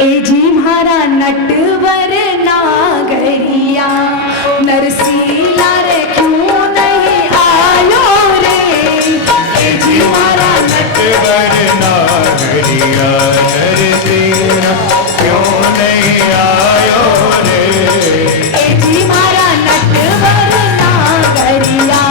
ए जी म्हारा नटवर नागरिया नरसीला रे क्यों नहीं आयो रे। ए जी म्हारा नटवर नागरिया नरसीला क्यों नहीं आयो रे। ए जी म्हारा नटवर नागरिया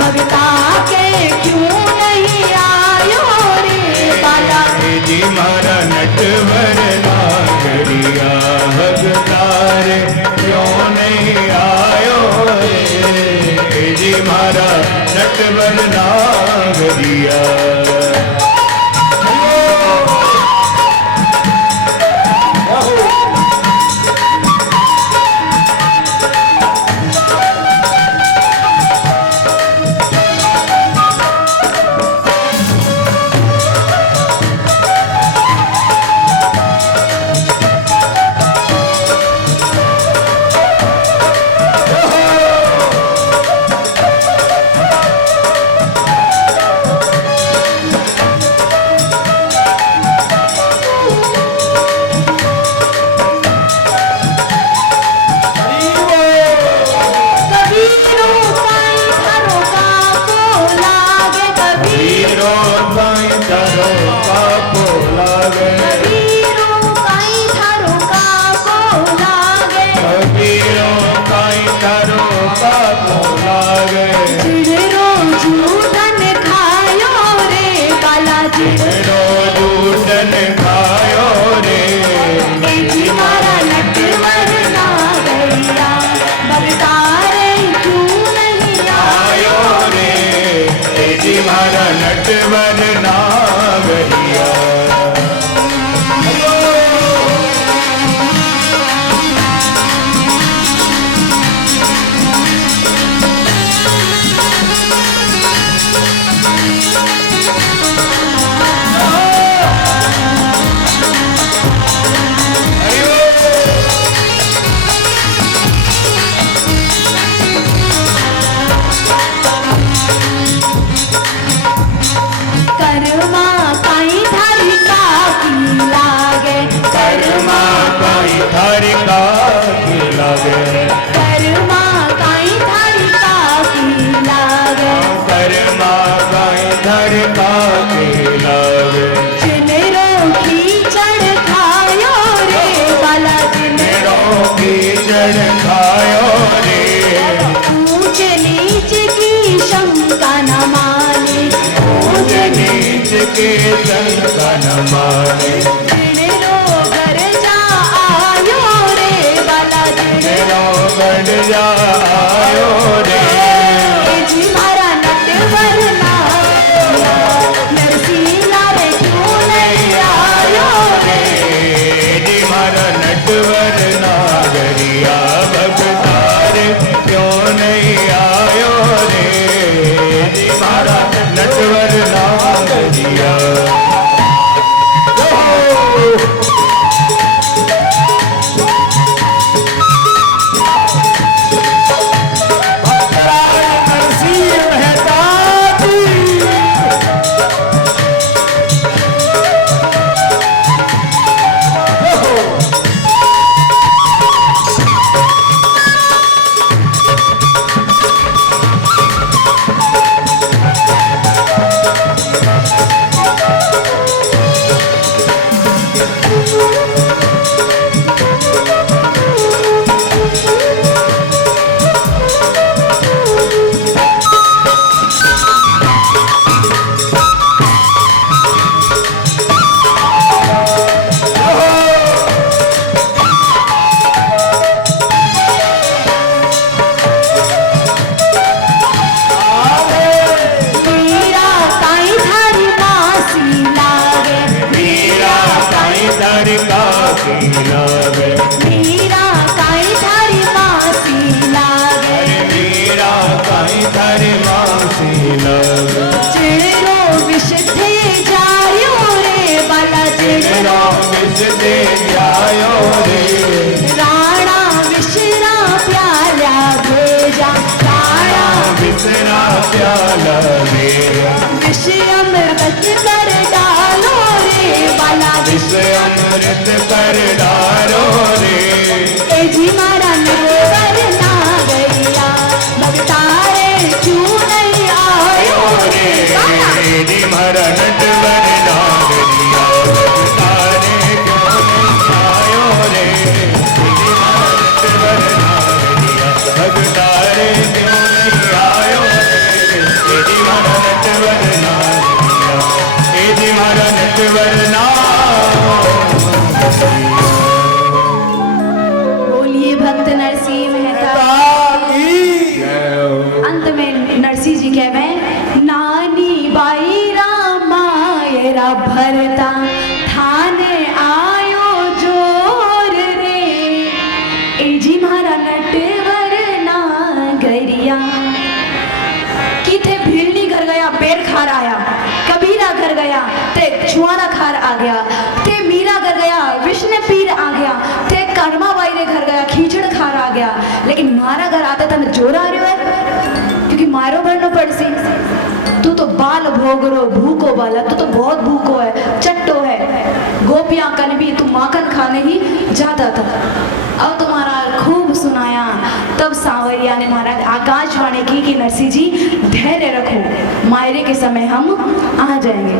भगता के क्यों नहीं आयो रे बाला। ए जी म्हारा नटवर नागरिया भगता रे क्यों नहीं आयो रे। ए जी म्हारा नटवर नागरिया। नटवर नागरिया। विषय अमृत कर डालो रे बाला। रस अमृत कर डारो रे ए जी मारा नटवर नागरिया भगतारे क्यों नहीं आयो रे जी मारा नटवर नागरिया भगतारे क्यों नहीं आयो रे जी मारा नटवर नागरिया भगतारे क्यों नहीं आयो रे जी मारा नटवर नागरिया जी मारा नटवर बोलिए भक्त नरसिंह मेहता। अंत में नरसिंह जी कहवे नानी बाई रामायरा भरता थाने आयो जोर रे ए जी मारा नटवर नागरिया किथे भीलनी घर गया पेड़ खार आया कबीरा घर गया ते छुआरा खार आ गया ते मीरा घर गया विष्णु पीर आ गया ते कर्मा बाई रे घर गया खींचड़ खार आ गया लेकिन मारा घर आते तन जोर आ रहे है क्योंकि मारो भरनो पड़सी तू तो बाल भोगरो भूको वाला तू तो बहुत भूको है चट्टो है गोपियां कन भी तू माखन खाने ही जाता था अब तुम्हारा खूब सुनाया तब सांवरिया ने महाराज आकाशवाणी की कि नरसिंह जी धैर्य रखो मायरे के समय हम आ जाएंगे।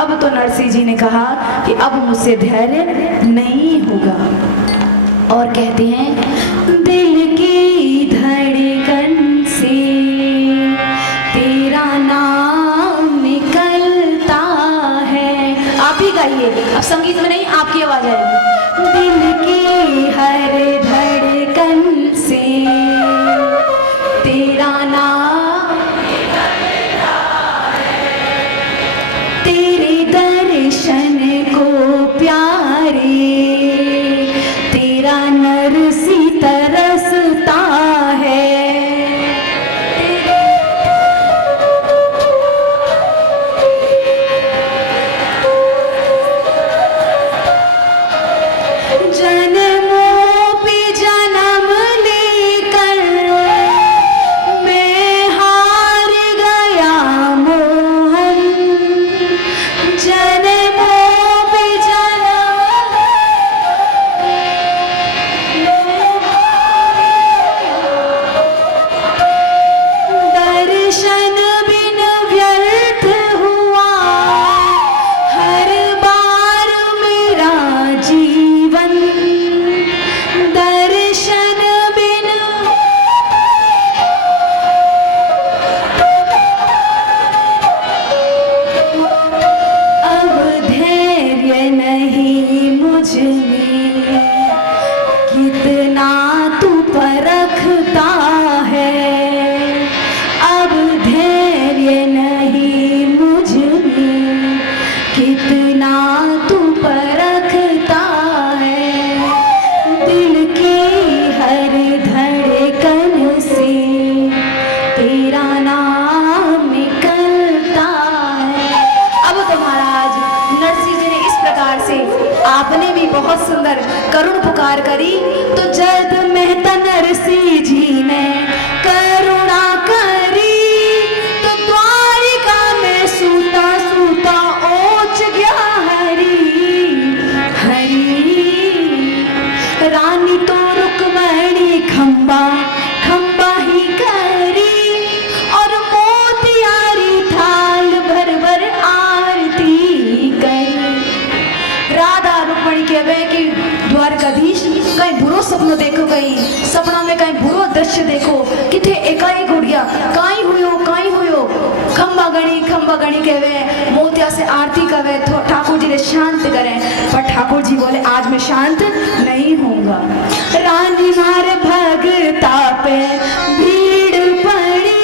अब तो नरसिंह जी ने कहा कि अब मुझसे धैर्य नहीं होगा और कहते हैं दिल की धड़कन से तेरा नाम निकलता है। आप ही गाइए अब संगीत में नहीं आपकी आवाज आएगी। दिल की हर धड़कन से तेरा नाम तेरे दर्शन को प्यारे तेरा नरसी तरसता है। जन्मों पे जन्म लेकर मैं हार गया मोहन जन्मों पे जन्म दर्शन बिन व्यर्थ हुआ हर बार मेरा जीवन दर्शन बिन अब धैर्य नहीं मुझ में कितना तू परखता है अब धैर्य नहीं मुझ में कितना तू परखता है दिल की हर धड़कन से तेरा नाम निकलता है। अब तो महाराज नरसिंह जी ने इस प्रकार से आपने भी बहुत सुंदर करुण पुकार करी तो जद मेहता नरसिंह जी ने करुणा करी तो द्वारिका में सूता सूता ओच गया हरी हरी रानी तो रुकमणी खंबा खंबा ही करी और मोतियारी थाल भर भर आरती करी। राधा रुक्मणी के वे कि द्वारकाधीश कहीं बुरो सपनो देखो कहीं सपना में कहीं बुरो दृश्य देखो किथे एकाएक उड़ गया काई हुयो खंबा गणी कहवे मोतिया से आरती कवे तो ठाकुर जी ने शांत करें पर ठाकुर जी बोले आज मैं शांत नहीं होऊंगा। रानी मारे भगता पे भीड़ पड़ी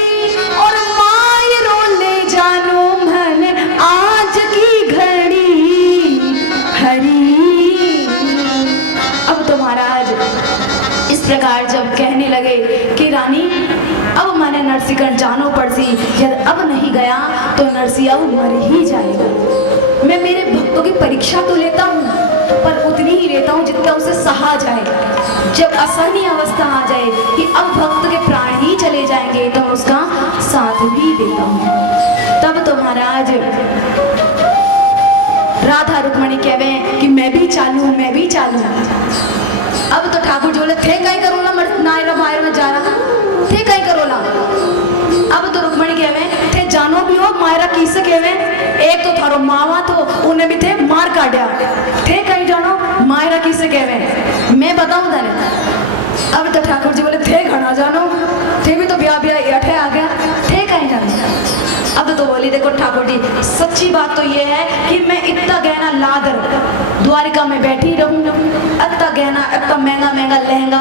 और माय रोले जानो मन आज की घड़ी हरी। अब तो महाराज इस प्रकार जब कहने लगे कि रानी अब मैंने नरसिंह जानो पड़सी यदि अब नहीं गया तो नरसिंह अब मर ही जाएगा। मैं मेरे भक्तों की परीक्षा तो लेता हूँ पर उतनी ही लेता हूँ जितना उसे सहा जाए। जब असहनीय अवस्था आ जाए कि अब भक्त के प्राण ही चले जाएंगे तो मैं उसका साथ भी देता हूँ। तब तो महाराज राधा राधा रुक्मणी कहवे कि मैं भी चालू, मैं भी चालू। अब तो ठाकुर जी बोले थे कहीं करोला नायरा बाहर में जा रहा थे कहीं करोला। अब तो रुक्मणी कहवे थे जानो भी हो मायरा किसे कहवे, एक तो थारो मावा तो उन्हें भी थे मार काटिया, थे कहीं जानो मायरा किसे कहवे मैं बताऊं तने। अब तो ठाकुर जी बोले थे घना जानो, थे भी तो ब्याह ब्याह अठे आ गया, थे कहीं जानो। अब तो बोली देखो ठाकुर जी सच्ची बात तो ये है कि मैं इतना गहना लादर द्वारिका में बैठी रहूं, इतना गहना इतना महंगा महंगा लहंगा,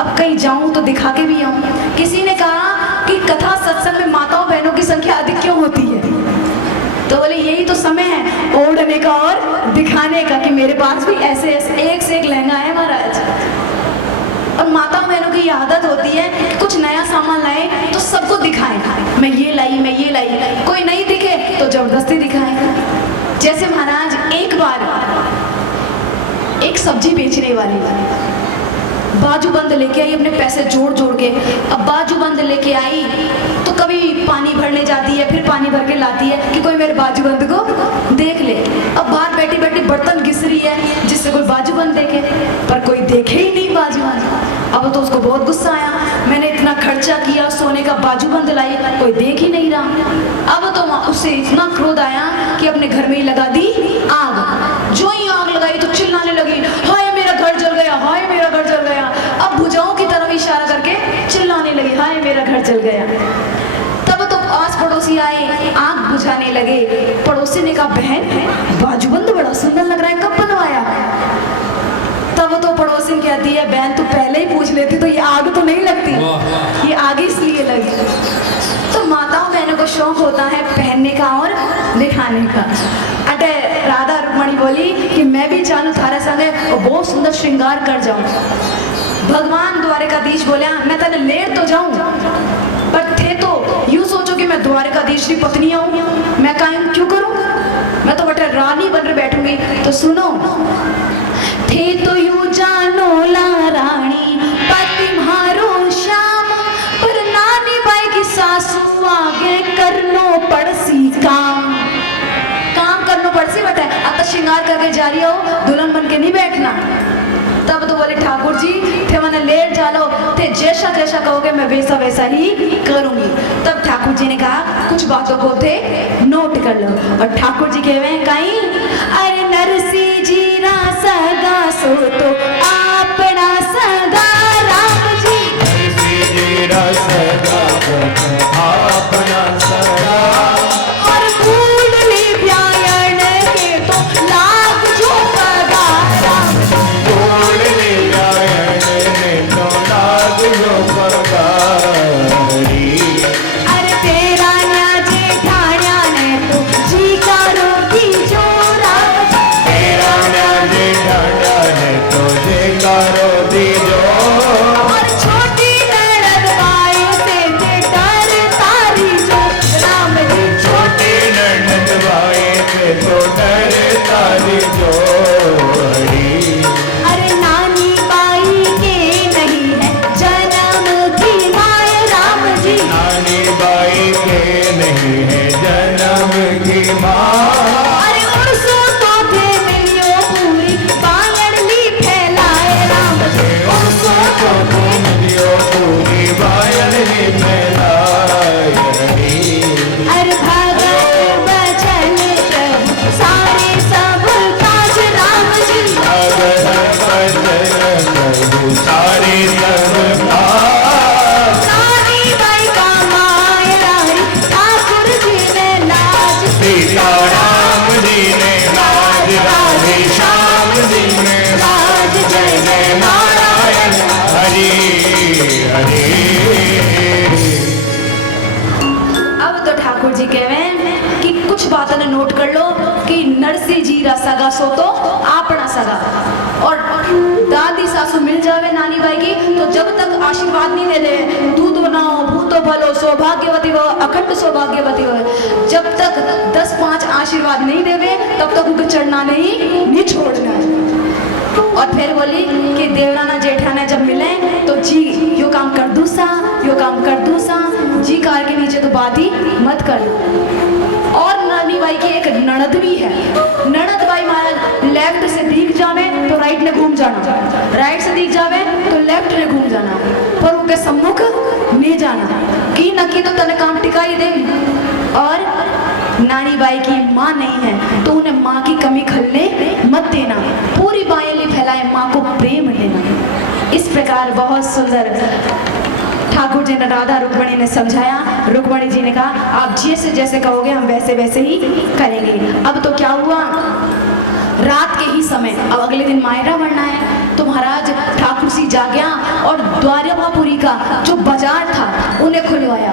अब कहीं जाऊं तो दिखा के भी आऊं। किसी ने कहा कि कथा सत्संग में माताओं बहनों की संख्या अधिक क्यों होती है, तो बोले यही तो समय है ओढ़ने का और दिखाने का कि मेरे पास भी ऐसे ऐसे एक से एक लहंगा है महाराज। और माताओं बहनों की आदत होती है कि कुछ नया सामान लाए तो सबको दिखाएं, मैं ये लाई मैं ये लाई, कोई नहीं दिखे तो जबरदस्ती दिखाएं। जैसे महाराज एक बार एक सब्जी बेचने वाली बाजूबंद लेके आई अपने पैसे जोड़ जोड़ के। अब बाजूबंद लेके आई तो कभी पानी भरने जाती है, फिर पानी भर के लाती है कि कोई मेरे बाजूबंद को देख ले। अब बाहर बैठी बैठी बर्तन घिस रही है जिससे कोई बाजूबंद देखे, पर कोई देखे ही नहीं बाजूबंद। अब तो उसको बहुत गुस्सा आया, मैंने इतना खर्चा किया सोने का बाजूबंद लाई, कोई देख ही नहीं रहा। अब तो उससे इतना क्रोध आया कि अपने घर में ही लगा दी आग। जो ही आग लगाई तो चिल्लाने लगी हाय मेरा घर जल गया, हाय मेरा घर जल गया। अब भुजाओं की तरफ इशारा करके चिल्लाने लगी हाय मेरा घर जल गया। तब तो आस पड़ोसी आए आग बुझाने लगे। पड़ोसी ने कहा बहन बाजूबंद बड़ा सुंदर लग रहा है, कब बनवाया? तब तो पड़ोसी कहती है बहन तू पहले ही पूछ लेती तो ये आग तो नहीं लगती, ये आग इसलिए लगी। तो माताओं बहनों को शौक होता है पहनने का और दिखाने का। अटे राधा रुक्मणी बोली कि मैं भी चालू थारे संगे और बहुत सुंदर श्रृंगार कर जाऊं। भगवान द्वारिकाधीश बोले मैं तेने लेट तो जाऊं, पर थे तो यूं सोचो कि मैं द्वारिकाधीश की पत्नी आऊं, मैं कायम क्यों करूं, मैं तो बटे रानी बनकर बैठूंगी। तो सुनो थे तो यूं जानो ला रानी पति मारो श्याम, पर नानी बाई की सासू आगे करनो पड़सी काम करनो पड़सी बटे। अब तो श्रृंगार करके जा रही हो दुल्हन बन के नहीं बैठना। तब तो बोले ठाकुर जी थे मैंने लेट जालो, थे जैसा जैसा कहोगे मैं वैसा वैसा ही करूंगी। तब ठाकुर जी ने कहा कुछ बातों को थे नोट कर लो। और ठाकुर जी कहे कहीं अरे नरसी जी रा सगा सो तो अपना सगा राम जी, नरसी जी रा सगा अपना सगा, और फूलनी ब्यायन के तो लाग जो पगा राम अरे तेरा न्या जेठाण्या ने तो जी करो की जो राम, तेरा न्या जेठाण्या ने तो जी करो दी जो, और छोटी ननद बाई से ते डर तारी जो राम जी, छोटी ननद बाई से तो डर तारी जो। अरे नानी बाई के नहीं है जन्म की माय राम जी, नानी बाई के नहीं है जन्म की माँ, अरे उर्सों तो थे मिलियो पूरी बांगड़ली फैलाए राम जी, उर्सों तो तुम दियो पूरी बायली फैलाई। अरे भगत बचन प्रभु सारे सब काज राम जी, सारी सब नानी बाई का माय राही ठाकुर जी ने लाज, सीता राम जी ने लाज, राधे श्याम जी ने लाज, जय जय नारायण हरि हरि। अब तो ठाकुर जी कहे कि कुछ बातों ने नोट कर लो कि नरसी जी रा सगा सो तो आपना सगा, और दादी सासू मिल जावे नानी बाई की तो जब तक आशीर्वाद नहीं दे ले दूध बनाओ भूतो भलो सौभाग्यवती हो अखंड सौभाग्यवती हो, जब तक 10-5 आशीर्वाद नहीं देवे तब तक उनको चढ़ना नहीं छोड़ना है। और फिर बोली कि देवराना जेठाना जब मिले तो जी यो काम कर दूसा, यो काम कर दूसा, जी कार के नीचे तो बात ही मत कर। और नानी नानी बाई की एक ननद भी है। ननद बाई महाराज लेफ्ट से दिख जावे तो राइट ने घूम जाना, राइट से दिख जावे तो लेफ्ट ने घूम जाना, पर उनके सम्मुख नहीं जाना की न की तो तने काम टिकाई दे। और नानी बाई की माँ नहीं है तो उन्हें माँ की कमी खलने मत देना, पूरी बाएं फैलाए माँ को प्रेम देना। इस प्रकार बहुत सुंदर ठाकुर जी ने राधा रुक्मणी ने समझाया। रुक्मणी जी ने कहा आप जैसे जैसे कहोगे हम वैसे वैसे ही करेंगे। अब तो क्या हुआ, रात के ही समय, अब अगले दिन मायरा बनना है तो महाराज ठाकुर जी जाग्या और द्वारकापुरी का जो बाजार था उन्हें खुलवाया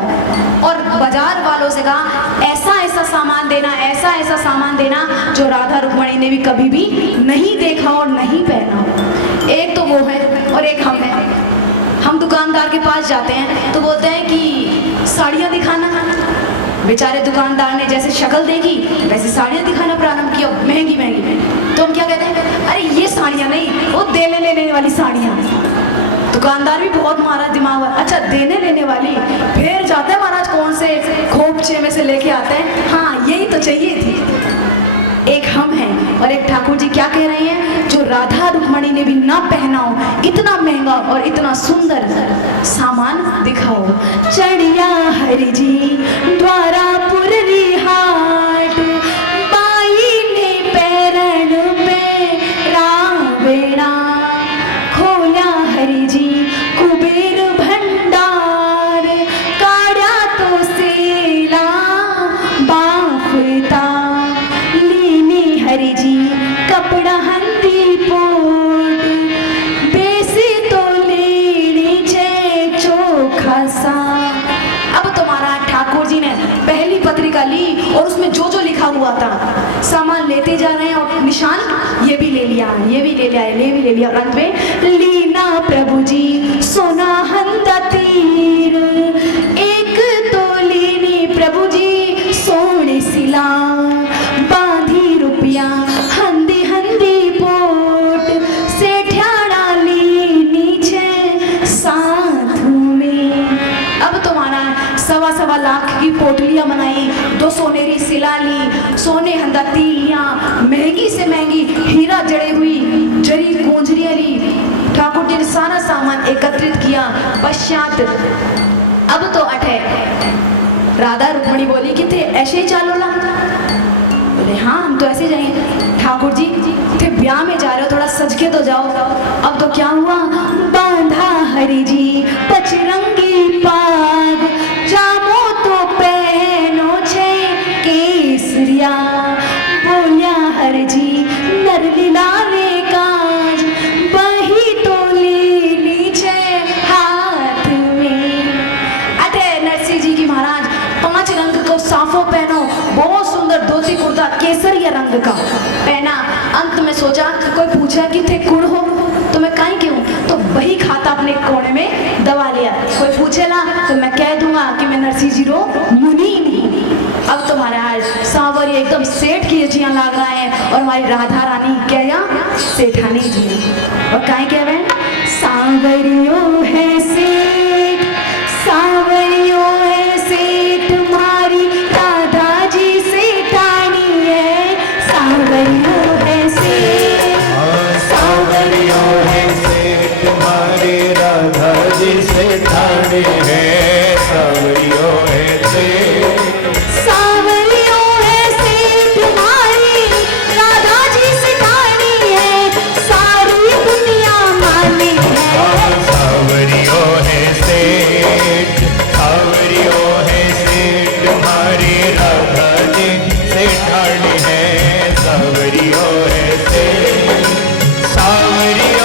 और बाजार वालों से कहा ऐसा ऐसा सामान देना, ऐसा ऐसा सामान देना जो राधा रुक्मणी ने भी कभी भी नहीं देखा और नहीं पहना। एक तो वो है और एक हम है। हम दुकानदार के पास जाते हैं तो बोलते हैं कि साड़ियाँ दिखाना। बेचारे दुकानदार ने जैसे शक्ल देखी वैसे साड़ियाँ दिखाना प्रारंभ किया, महंगी महंगी। तो हम क्या कहते हैं, अरे ये साड़ियाँ नहीं, वो देने लेने वाली साड़ियाँ। दुकानदार भी बहुत महाराज दिमाग वाला, अच्छा देने लेने वाली, फिर जाते हैं महाराज कौन से खोपचे में से लेके आते हैं, हाँ यही तो चाहिए थी। एक हम हैं और एक ठाकुर जी क्या कह रहे हैं, जो राधा रुक्मणी ने भी ना पहना हो इतना महंगा और इतना सुंदर सामान दिखाओ। चढ़िया हरि जी द्वारापुर हाट, बाई ने पैरण पे रावेणा, खोया हरि जी कुबेर भंडार, काढ़ा तो सेला बाफता, हरि जी कपड़ा हंदी पोट, बेसी तो लेनी चे चोखा सा। अब तुम्हारा ठाकुर जी ने पहली पत्रिका ली और उसमें जो जो लिखा हुआ था सामान लेते जा रहे हैं और निशान ये भी ले लिया, ये भी ले लिया, ये भी ले लिया। अंत में लीना प्रभु जी सोना हंदा तीर, एक तो लेनी प्रभु जी सोने सिला, बांधी रुपया हंदी हंदी पोट, सेठ्याड़ा ली नीचे साथ में। अब तुम्हारा 1.25 लाख की पोटलियां बनाई, 2 सोनेरी सिला ली, सोने हंदा तीलियां, महंगी से महंगी हीरा जड़े हुई जरी गोंजरियां ली। ठाकुर जी ने सारा सामान एकत्रित किया। पश्चात अब तो अठे राधा रुक्मणी बोली कि थे ऐसे ही चालो ला, बोले हाँ हम तो ऐसे जाएंगे। ठाकुर जी थे ब्याह में जा रहे हो, थोड़ा सज के तो जाओ। अब तो क्या हुआ, बांधा हरि जी पचरंगी पाग, जामो तो पहनो छे केसरिया, बोलिया हरि जी नरलीला रे काज, बही तो ले लीचे हाथ में। अटे नरसिंह जी की महाराज 5 रंग को साफो पहनो, बहुत सुंदर धोती कुर्ता केसरिया रंग का पहना। अंत में सोचा कोई पूछा कि थे कुड़ हो तो मैं कहीं क्यों, तो वही खाता अपने कोने में दबा लिया। कोई पूछेला तो मैं कह दूंगा कि मैं नरसिंह जी रो मुनि नहीं। अब तो महाराज सांवरिया एकदम सेठ की जिया लाग रहा है और हमारी राधा रानी क्या सेठानी जी, और कहीं कह रहे सांवरियो है सेठ, सांवरियो है सेठ, मारी राधा जी सेठानी है, सांवरियो है सेठ, सांवरियो है सेठ, मारी राधा जी सेठानी है, सांवरियो है सेठ, सांवरियो है सेठ, मारी राधा जी सेठानी है, सारी दुनिया मानी है। सांवरियो है सेठ, सांवरियो है सेठ, मारी राधा जी सेठानी है, सांवरियो है सेठ, सांवरियो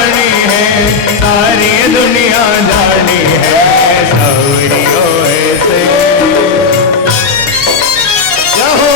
जानी है, सारी दुनिया जानी है सवरियों से। यहो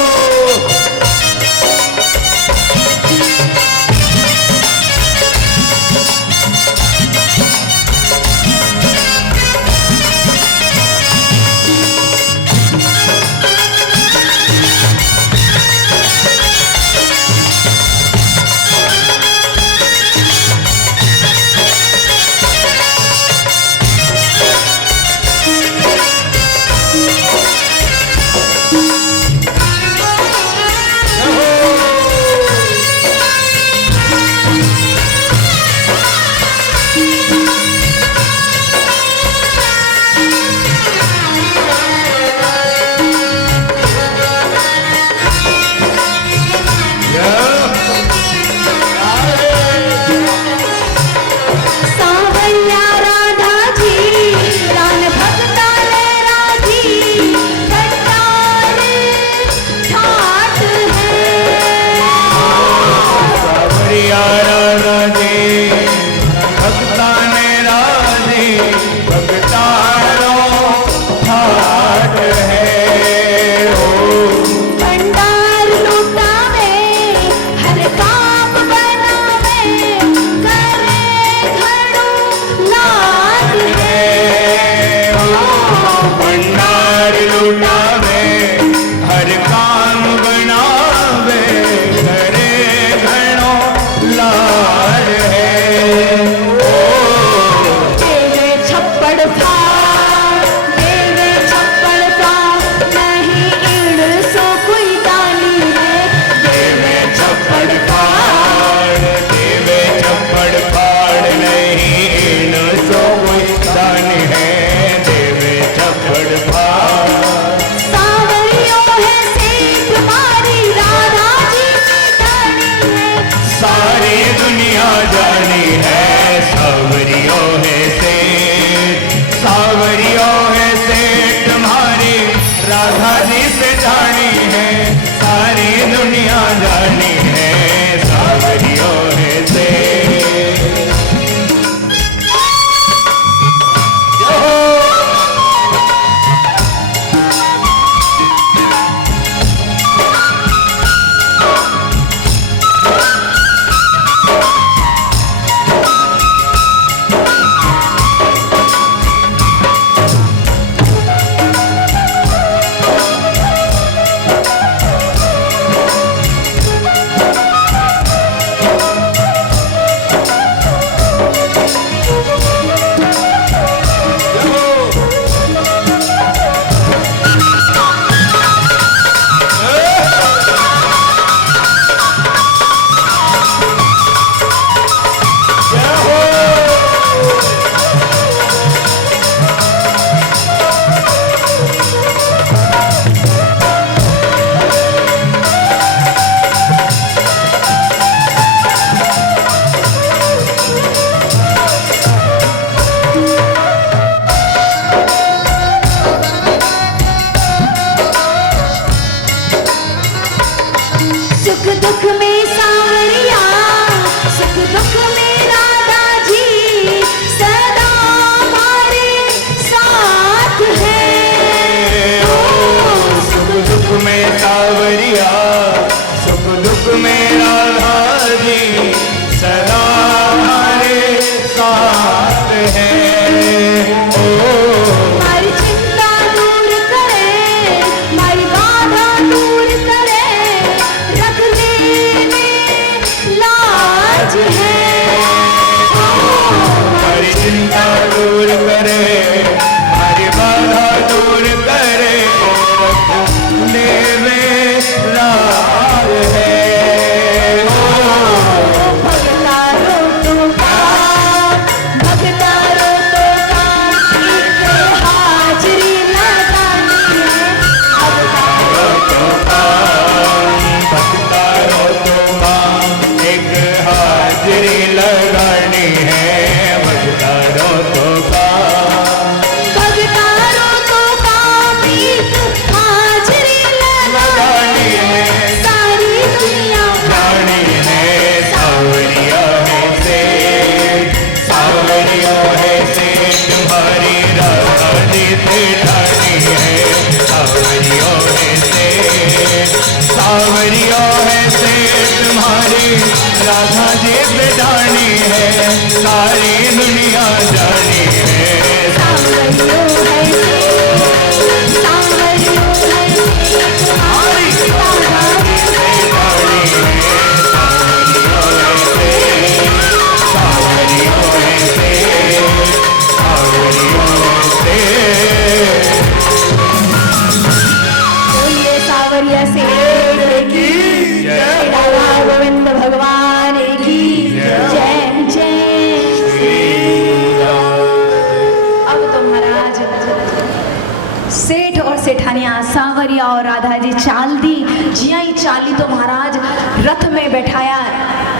सांवरिया और राधा जी चाल दी। जिया ही चाली तो महाराज रथ में बैठाया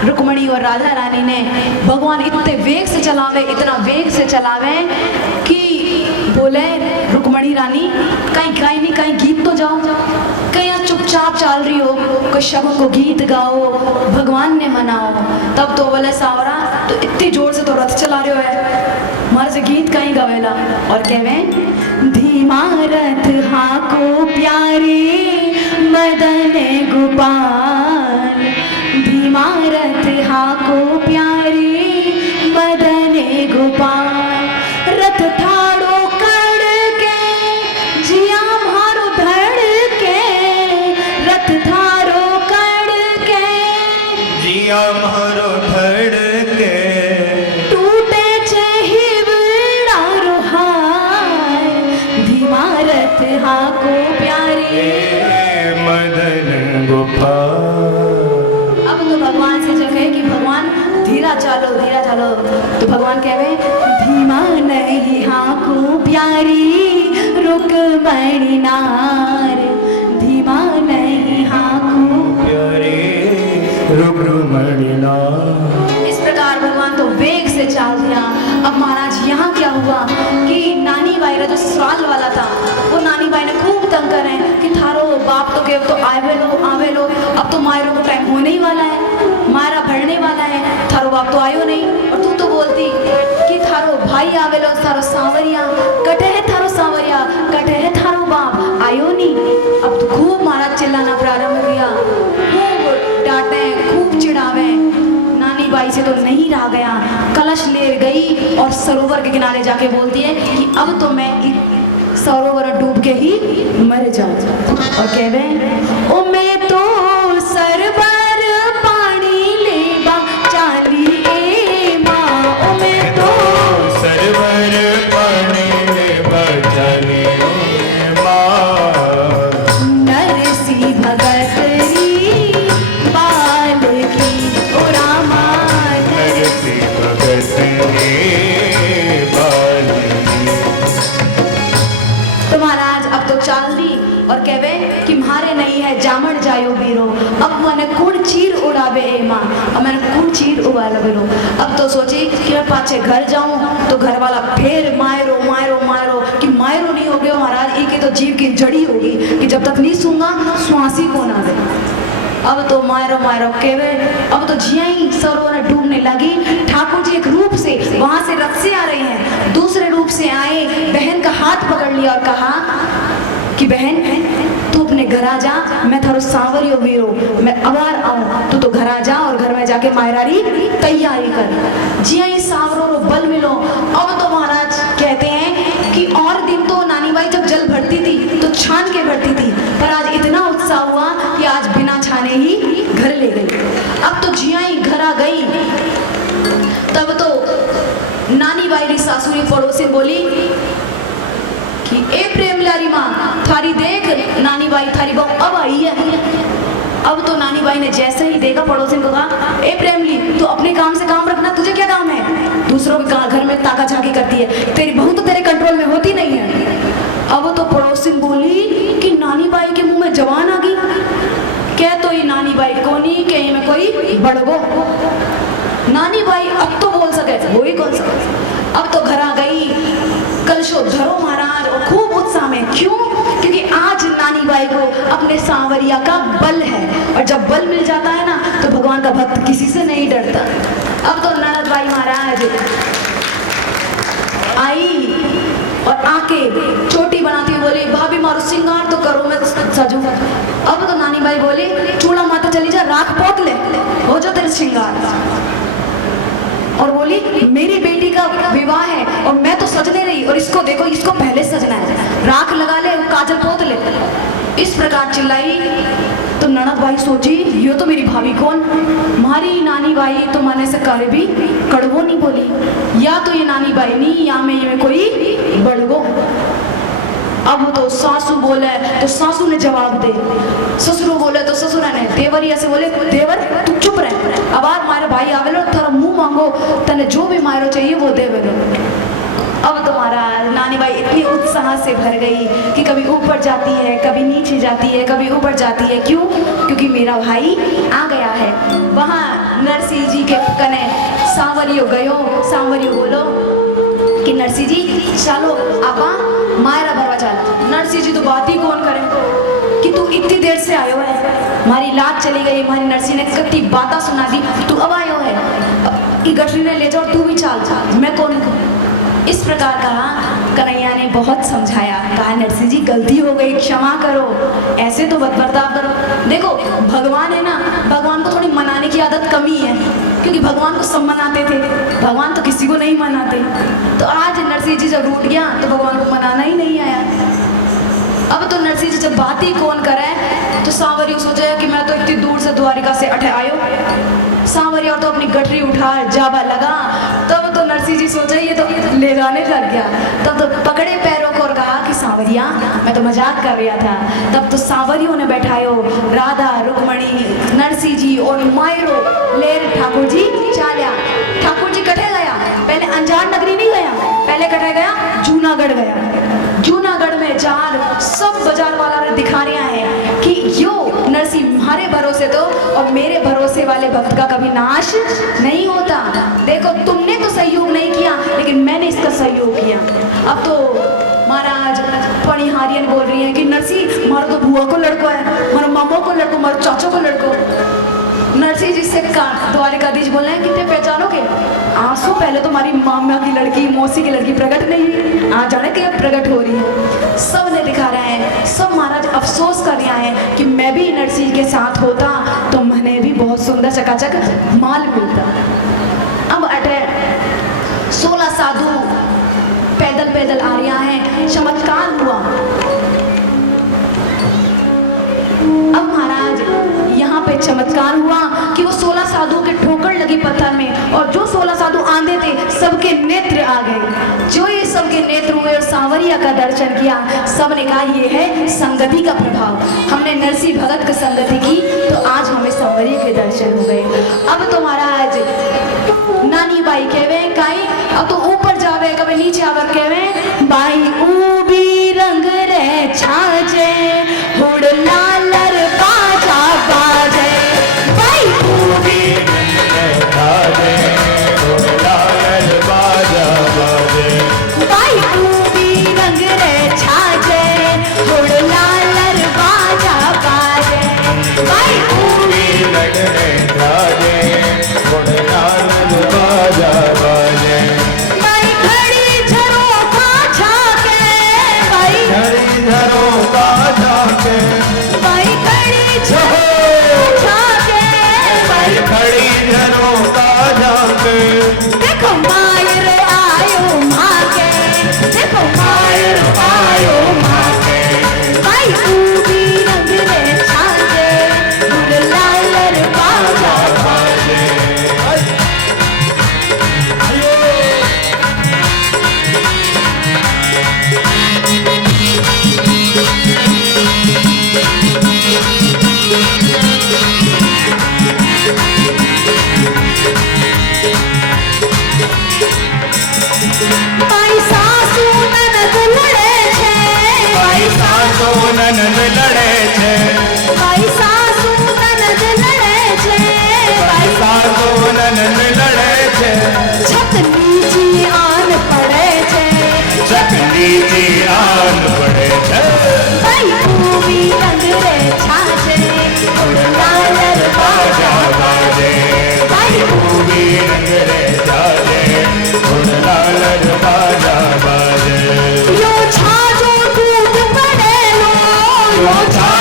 रुक्मणी और राधा रानी ने। भगवान इतने वेग से चलावे, इतना वेग से चलावे कि बोले रुक्मणी रानी कहीं गाय नहीं, कहीं गीत तो जाओ, कहीं यहाँ चुपचाप चल रही हो, कोई शब्द को गीत गाओ, भगवान ने मनाओ। तब तो बोले सावरा तो इतनी जोर से तो रथ चला रहे हो है, मारे से गीत कहीं गवेला। और कहवे धीमा रथ हाको प्यारे मदन गोपाल, धीमा रथ हाको प्यारे मदन गोपाल, रथ थाड़ो कड़ के जिया मारो धड़ के, रथ थारो कड़ के जिया मारो धड़ के, टूटे चहिवड़ा रोहाय, धीमा रथ हाको प्यारे मदन गोपाल। अब तो भगवान से जो कहे कि भगवान धीरा चलो, धीरा चलो, तो भगवान कहवे धीमा नहीं हाको प्यारी रुक्मणी नार, धीमा नहीं हाको प्यारे रुक्मणी नार। इस प्रकार भगवान तो वेग से चाल दिया। अब महाराज यहाँ क्या हुआ कि नानी बाई रा जो ससुराल वाला था, वो नानी बाई ने खूब तंग करे कि थारो बाप तो केव तो आवे लो, अब तो मायरो को टाइम होने ही वाला है, मायरा भरने वाला है, थारो बाप तो आयो नहीं, और तू तो बोलती कि थारो भाई आवे लो, थारो सांवरिया कटे है, थारो सांवरिया कटे है, थारो बाप आयो नहीं। अब तो खूब महाराज चिल्लाना प्रारंभ किया, खूब डांटे, खूब चिढ़ावे। नानी बाई से तो नहीं रहा गया, कलश ले गई और सरोवर के किनारे जाके बोलती है कि अब तो मैं सरोवर डूब के ही मर जाऊं। और कहवे ओ मैं तो सरवर पानी लेबा चाली ए माँ, ओ मैं तो सरवर पानी लेबा चाली ए माँ, नरसी भगत री बाल की ओ रामा, नरसी भगत रे बाल की। तो महाराज अब तो चाल दी और कहवे कि म्हारे नहीं है जामण जायो बीरो, अब मैंने कुड़ चीर उड़ावे ए माँ, अब मैंने कुड़ चीर उड़ावे बीरो। अब तो सोची कि मैं पाछे घर जाऊं तो घर वाला फिर मायरो मायरो मायरो, कि मायरो नहीं हो गया महाराज, एक तो जीव की जड़ी होगी कि जब तक नहीं सूंगा श्वासी को ना दे। अब तो मायरो मायरो कहवे, अब तो जिया ही सरोवर डूबने लगी। ठाकुर जी एक रूप से वहां से रथ से आ रहे हैं, दूसरे रूप से आए, बहन का हाथ पकड़ लिया और कहा कि बहन तू अपने घर आ जा, मैं थारो सांवरियो वीरो, मैं अबार आऊं, तू तो घर आ जा और घर में जाके मायरारी तैयारी कर। जिया ही सांवरो रो बल मिलो। अब तो महाराज कहते हैं कि और दिन तो नानी बाई जब जल भरती थी तो छान के भरती थी, पर आज इतना उत्साह हुआ कि आज बिना छाने ही घर ले गई। अब तो जिया ही घर आ गई, तब तो नानी बाई री सासुरी पड़ोसी बोली कि ए प्रेम लारी माँ थारी देख, नानी बाई थारी बहू अब आई है। अब तो नानी बाई ने जैसे ही देखा पड़ोसी को कहा, ए प्रेमली तू अपने काम से काम रखना, तुझे क्या काम है, दूसरों के घर में ताका झाकी करती है, तेरी बहू तो तेरे कंट्रोल में होती नहीं है। अब तो पड़ोसी बोली कि नानी बाई के मुंह में जवान आ गई, कह तो ये नानी बाई को नहीं कहीं में कोई बड़गो। नानी बाई अब तो बोल सके, वो ही कौन सा। अब तो घर आ गई, कलशो धरो महाराज और खूब उत्साह में। क्यों? क्योंकि आज नानी बाई को अपने सांवरिया का बल है, और जब बल मिल जाता है ना तो भगवान का भक्त किसी से नहीं डरता। अब तो ननद बाई महाराज आई और आके चोटी बनाती हुई बोली, भाभी मारो श्रृंगार तो करो, मैं सजू। अब तो नानी बाई बोली, चूड़ा माता चली जा, राख पोत ले, हो जा तेरे श्रृंगार। और बोली मेरी बेटी का विवाह है और मैं तो सजने रही, और इसको देखो, इसको पहले सजना है, राख लगा ले, काजल पोत ले। इस प्रकार चिल्लाई तो ननद बाई सोची ये तो मेरी भाभी कौन, हमारी नानी बाई तो माने से करे भी कड़वो नहीं बोली, या तो ये नानी बाई नहीं या मैं ये कोई बड़गो। अब तो सासू बोले तो सासू ने जवाब दे, ससुर बोले तो ससुर ने, देवरिया से बोले देवर तू चुप रहे, अब आज मारे भाई आवेलो थारा मुंह मांगो, तने जो भी मायरो चाहिए वो देवेलो। अब तुम्हारा नानी बाई इतनी उत्साह से भर गई कि कभी ऊपर जाती है, कभी नीचे जाती है, कभी ऊपर जाती है। क्यों? क्योंकि मेरा भाई आ गया है। वहाँ नरसिंह जी के कने सांवरियो गयो। सांवरियो बोलो कि नरसिंह जी चलो आपा मायरा भरवा चला। नरसिंह जी तो बात ही कौन करे कि तू इतनी देर से आयो है, हमारी लात चली गई, हमारी नरसिंह ने कत्ती बातें सुना दी, तू अब आयो है, गठरी ने ले जाओ, तू भी चाल चाल, मैं कौन हूँ? इस प्रकार कहा। कन्हैया ने बहुत समझाया, कहा नरसिंह जी गलती हो गई, क्षमा करो, ऐसे तो बर्ताव करो। देखो भगवान है ना, भगवान को थोड़ी मनाने की आदत कमी है, क्योंकि भगवान को सब मनाते थे, भगवान तो किसी को नहीं मनाते। तो आज नरसिंह जी जब रूठ गया तो भगवान को मनाना ही नहीं आया। अब तो नरसिंह जी जब बात ही कौन करे, तो सांवरिया सोचा कि मैं तो इतनी दूर से द्वारिका से अठे आयो। सांवरिया तो अपनी गठरी उठा जाबा लगा। तब तो नरसिंह जी सोचा ये तो ले जाने लग गया। तब तो पकड़े पैरों को और कहा कि सांवरिया मैं तो मजाक कर रहा था। तब तो सांवरियों ने बैठायो राधा रुक्मणी नरसिंह जी और मायरो लेर ठाकुर जी चाल्या। ठाकुर जी कटे गया, पहले अंजार नगरी नहीं गया, पहले कटे गया जूनागढ़ गया। जूनागढ़ में जार सब बाजार वाला ने दिखा रहा है कि यो नरसिंह हमारे भरोसे तो और मेरे भरोसे वाले भक्त का कभी नाश नहीं होता। देखो तुमने तो सहयोग नहीं किया, लेकिन मैंने इसका सहयोग किया। अब तो महाराज पणिहारियन बोल रही है कि नरसिंह हमारा तो बुआ को लड़को है, हमारे मामों को लड़को, हमारे चाचों को लड़को। नरसिंह जी से द्वारिकाधीश बोल रहे हैं कितने पहचानोगे? आंसू पहले तो हमारी मामा की लड़की, मौसी की लड़की प्रकट नहीं हुई, आज जाने के प्रकट हो रही है। सब ने दिखा रहे हैं, सब महाराज अफसोस कर रहा है कि मैं भी नरसिंह के साथ होता तो मैंने भी बहुत सुंदर चकाचक माल मिलता। अब अटे 16 साधु पैदल पैदल आ रहा है, चमत्कार हुआ। अब महाराज यहाँ पे चमत्कार हुआ कि वो 16 साधु के ठोकर लगी पत्थर में, और जो 16 साधु आंधे थे सबके नेत्र आ गए। जो ये सबके नेत्र हुए और सांवरिया का दर्शन किया, सब ने कहा ये है संगति का प्रभाव। हमने नरसिंह भगत की संगति की तो आज हमें सांवरिया के दर्शन हो गए। अब तो महाराज नानी बाई कहवे काई अब तो ऊपर जावे, कभी नीचे आवर कहवे बाई ऊबी रंग रे छाजे हुड़ लालर बाजा बाजे। बाई ऊबी छाजे हुड़ लालर बाजा बाजे। बाई ऊबी रंग रे छाजे हुड़ लालर बाजा बाजे। बाई ऊबी रंग रे छाजे हुड़ लालर बाजा बाजे। बाई खड़ी झरोखा झाके, बाई खड़ी झरोखा झाके, बाई खड़ी झरोखा झाके, बाई खड़ी झरोखा झाके। देखो मायर आयो माके, देखो मायर आयो माके। बाई ऊबी रंग रे छाजे हुड़ लालर बाजा बाजे। बाई सासू ननद लड़े छे, बाई सासू ननद लड़े छे, बाई सासू ननद लड़े छे, बाई सासू ननद लड़े छे। छत नीची आन पड़े छे, छत नीची आन पड़े छे। बाई ऊबी रंग रे छाजे हुड़ लालर बाजा बाजे। बाई ऊबी रंग रे छाजे हुड़ लालर बाजा बाजे। यो छाजो टूट पड़े लो, यो छाजो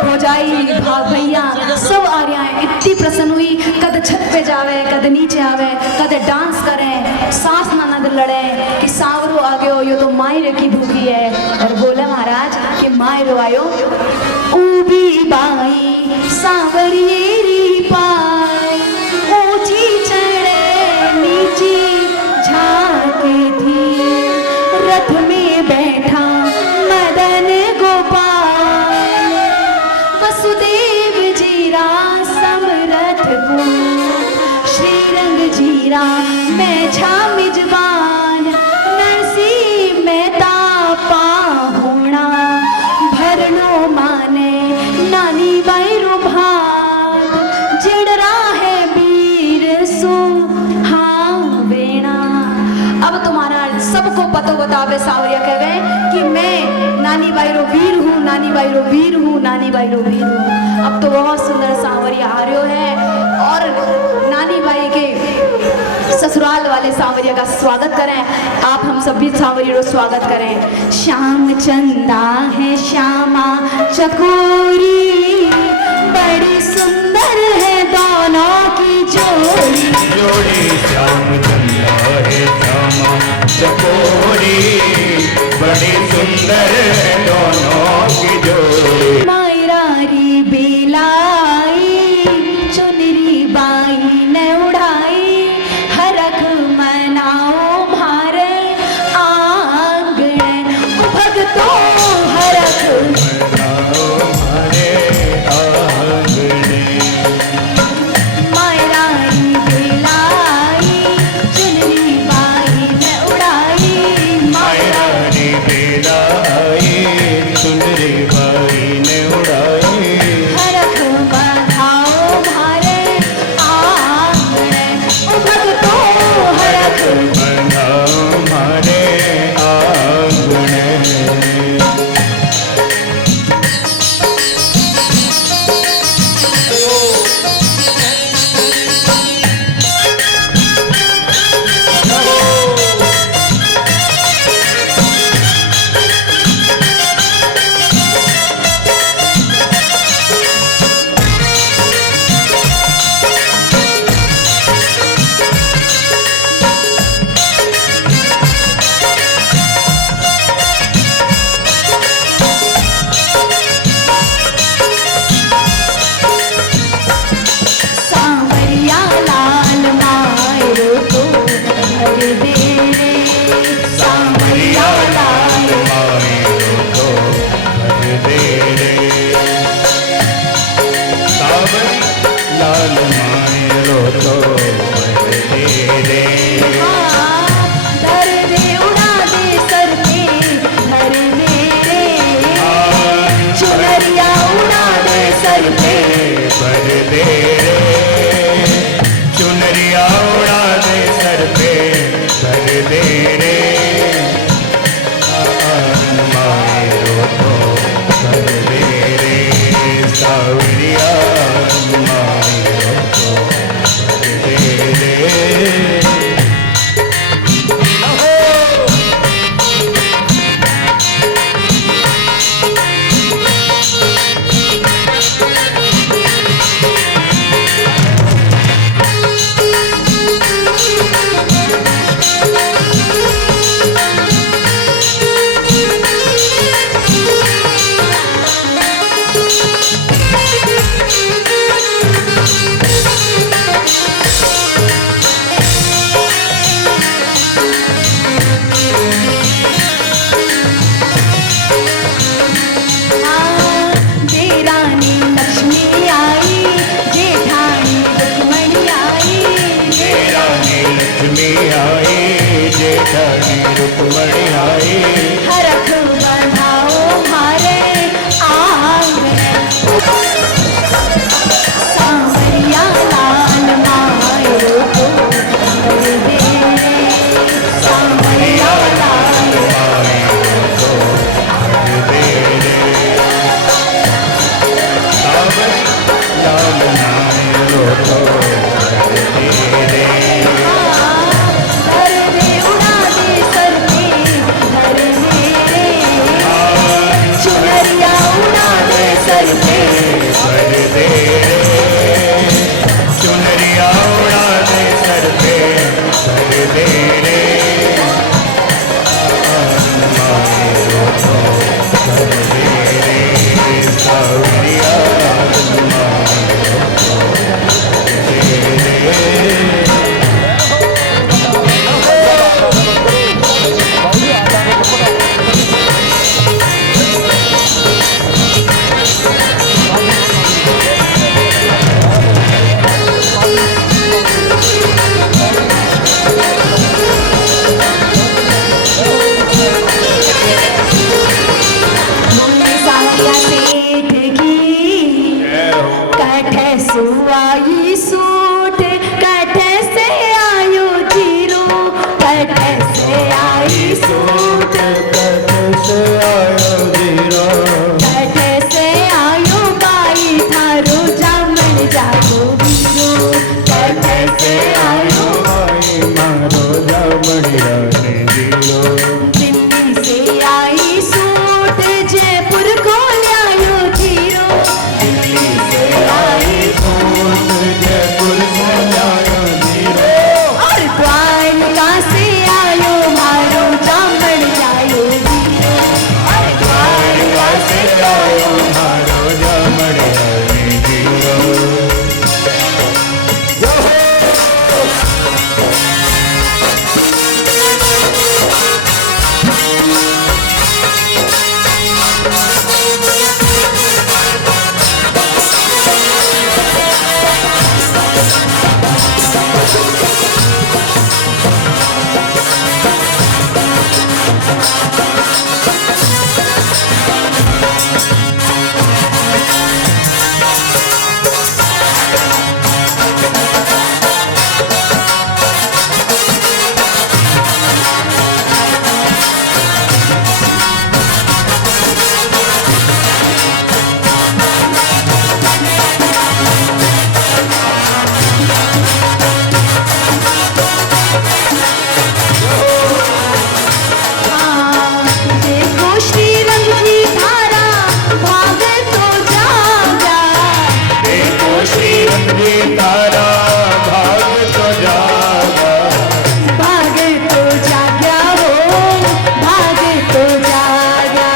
भौजाई भैया सब आ रहे हैं। इतनी प्रसन्न हुई, कद छत पे जावे, कद नीचे आवे, कद डांस करें, सास ननद लड़े कि सावरो आ गयो, यो तो मायरे की भूखी है। और बोले महाराज कि मायरो आयो, ऊबी बाई सावरियेरी पाई, ऊंची चढ़े नीची झाके थी, रथ में बैठा मदन गोपाल, वसुदेव जीरा समरथ को, श्रीरंग जीरा मैं छा मिजबान, नरसी मेहता पाहुणा, भरनो माने नानी बैरो भात, जिड़रा है वीर सुहाव वेणा। अब तुम्हारा सबको पतो बतावे सावरिया कहवे कि मैं नानी बाईरो वीर हूँ, नानी बाईरो वीर हूँ, नानी बाईरो वीर हूँ। अब तो बहुत सुंदर सावरिया आ रहे है और नानी बाई के ससुराल वाले सावरिया का स्वागत करें। आप हम सभी सावरियों को स्वागत करें। श्याम चंदा है श्यामा चकोरी, बड़ी सुंदर है दोनों की जोड़ी, जोड़ी श्याम चंदा है श्यामा चकोरी, बड़ी सुंदर है दोनों की जोड़ी। मायरारी बेलाई चुनरी बाई ने उड़ाई, हरख मनाओ मारे आंगन, भगतो हरख मनाओ मारे सुआई सूट कठ से आयो जीरो, कठ से आई सूट, कठ से आयो जीरो, कठ से आयो गाई थारो जामन जागो वीरो, कठ से आयो भाई मारो जामड़िया ने जीरो। दिल्ली से आई सूट जयपुर को लायो जीरो, दिल्ली से आई सूट जयपुर से लायो जीरो, और द्वारका से आयो मारो जामन जायो वीरो, और द्वारका से आयो मारो जामड़िया ने जीरो। देखो श्री रंग की धारा भाग तो जागा, देखो श्री रंगी तारा भाग तो जागा, भाग तो जागा हो, भाग तो जागा,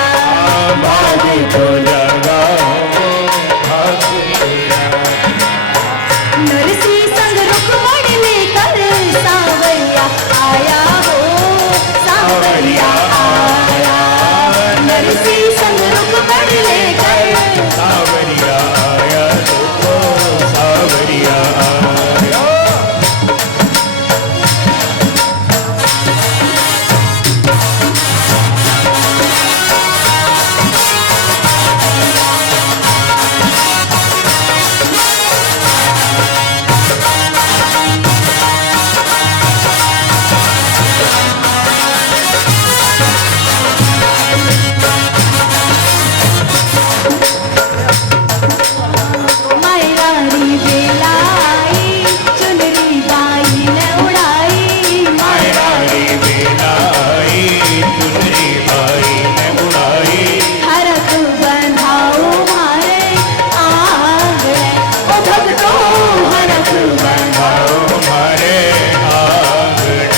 भाग तो जागा, भाग तो जागा। नरसी संग रुक्मणी लेकर सांवरिया आया हो, सांवरिया आया, नरसी संग रुक्मणी लेकर सावरिया आया तो सावरिया आया। मायरारी बेलाई चुनरी बाई ने उड़ाई, मायरारी बेलाई चुनरी बाई ने उड़ाई, हरक बंधाओ मारे आंगणे, ओ भक्तो हरक बंधाओ हमारे आंगणे।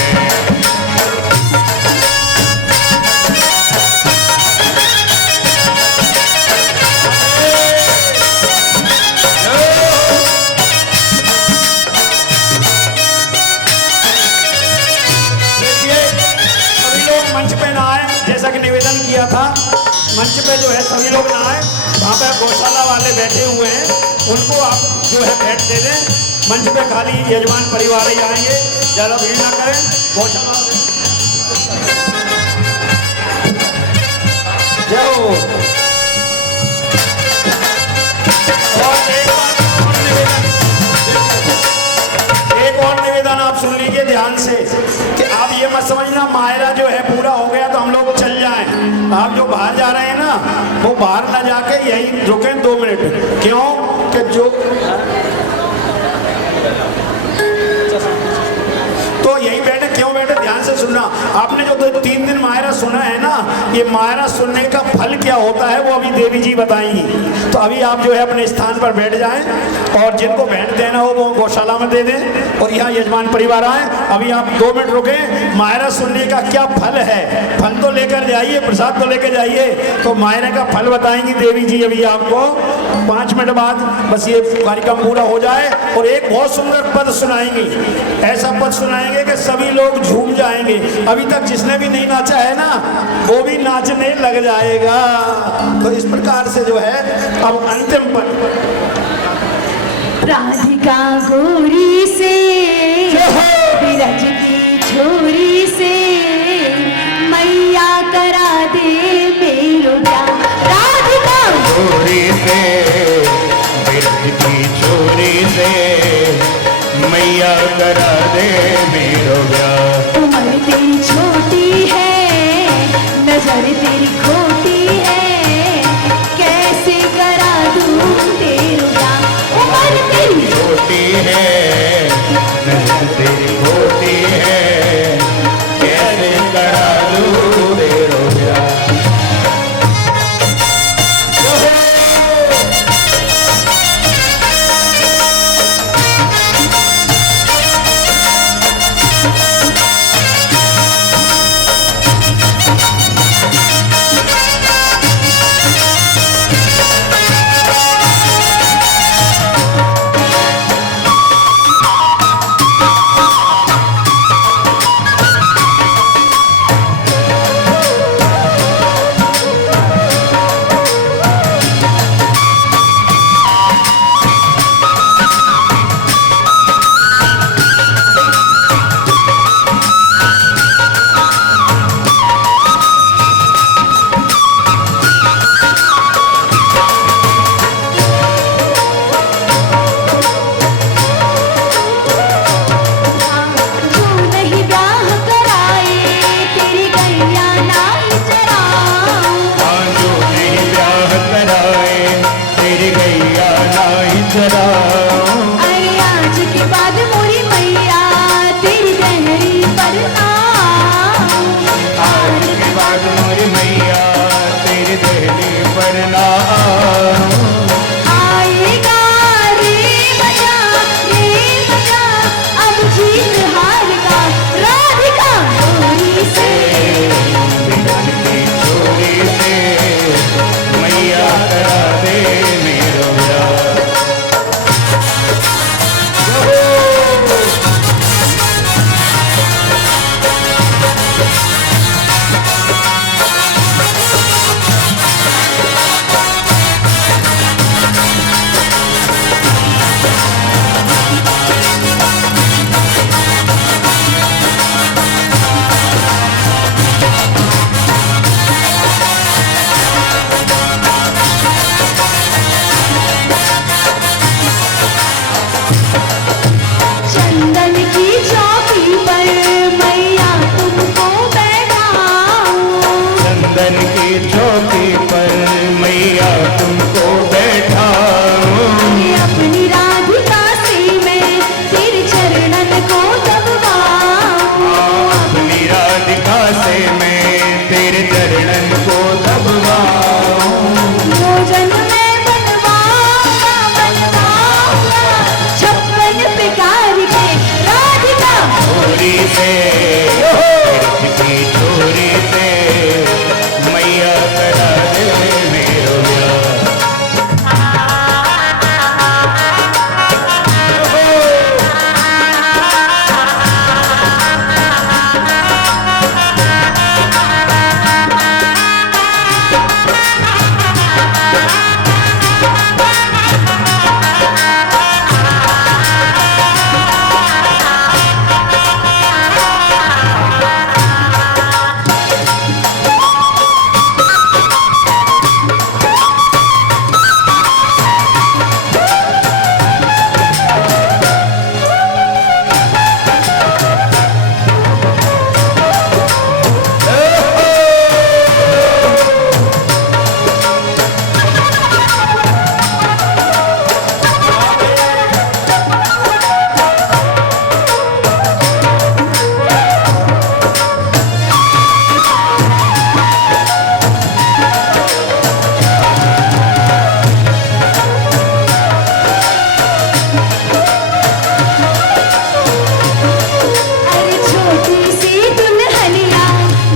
देखिए सभी लोग मंच पे ना आए, जैसा कि निवेदन किया था मंच पे जो है सभी लोग ना आए, वहाँ पे गौशाला वाले बैठे हुए हैं उनको आप जो है बैठ दे दें। मंच पे खाली यजमान परिवार ही आएंगे, ज़्यादा भीड़ ना करें। गौशाला वाले जय हो। और एक और निवेदन आप सुन लीजिए ध्यान से कि आप ये मत समझना मायरा जो है पूरा हो गया तो हम लोग चल जाएं। आप जो बाहर जा रहे हैं ना वो बाहर ना जाके यहीं रुकें 2 मिनट। क्यों कि जो तो यही बैठे, क्यों बैठे ध्यान से सुनना। आपने जो 2-3 दिन मायरा सुना है ना, ये मायरा सुनने का फल क्या होता है वो अभी देवी जी बताएंगी। तो अभी आप जो है अपने स्थान पर बैठ जाएं और जिनको भेंट देना हो वो गौशाला में दे दें और यहाँ यजमान परिवार आए। अभी आप 2 मिनट रुकें। मायरा सुनने का क्या फल है, फल तो लेकर जाइए, प्रसाद तो लेकर जाइए। तो मायरे का फल बताएंगी देवी जी अभी आपको 5 मिनट बाद, बस ये कार्यक्रम पूरा हो जाए। और एक बहुत सुंदर पद सुनाएंगी, ऐसा पद सुनाएंगे कि सभी लोग झूम जाएंगे। अभी तक जिसने भी नहीं नाचा है ना वो भी नाचने लग जाएगा। तो इस प्रकार से जो है अब अंतिम पद। राधिका गोरी से बिरज की छोरी से मैया करा दे मेरो प्यार। राधिका छोरी से बिरज की छोरी नहीं चराऊं। अरे आज के बाद मोरी मैया तेरी गहरी पर आऊं। आज के बाद मोरी मैया तेरी दहली पर ना आऊं। आएगा रे मजा अब जीत हार का राधिका चोरी से। बिगड़ की चोरी से मैया करा दे मेरो ब्याह। चंदन की चौकी पर मैया तुमको बैठाऊं। चंदन की चौकी पर मैया तुमको बैठाऊं। अरे अपनी राधिका से मैं तेरे चरणन को दबवाऊं। अपनी राधिका से मैं तेरे चरणन को दबवाऊं। भोजन में बनवाऊंगा 56 प्रकार के राधिका चोरी से बिगड़ की चोरी से मैया करा दे मेरो ब्याह। अरे छोटी सी दुल्हनिया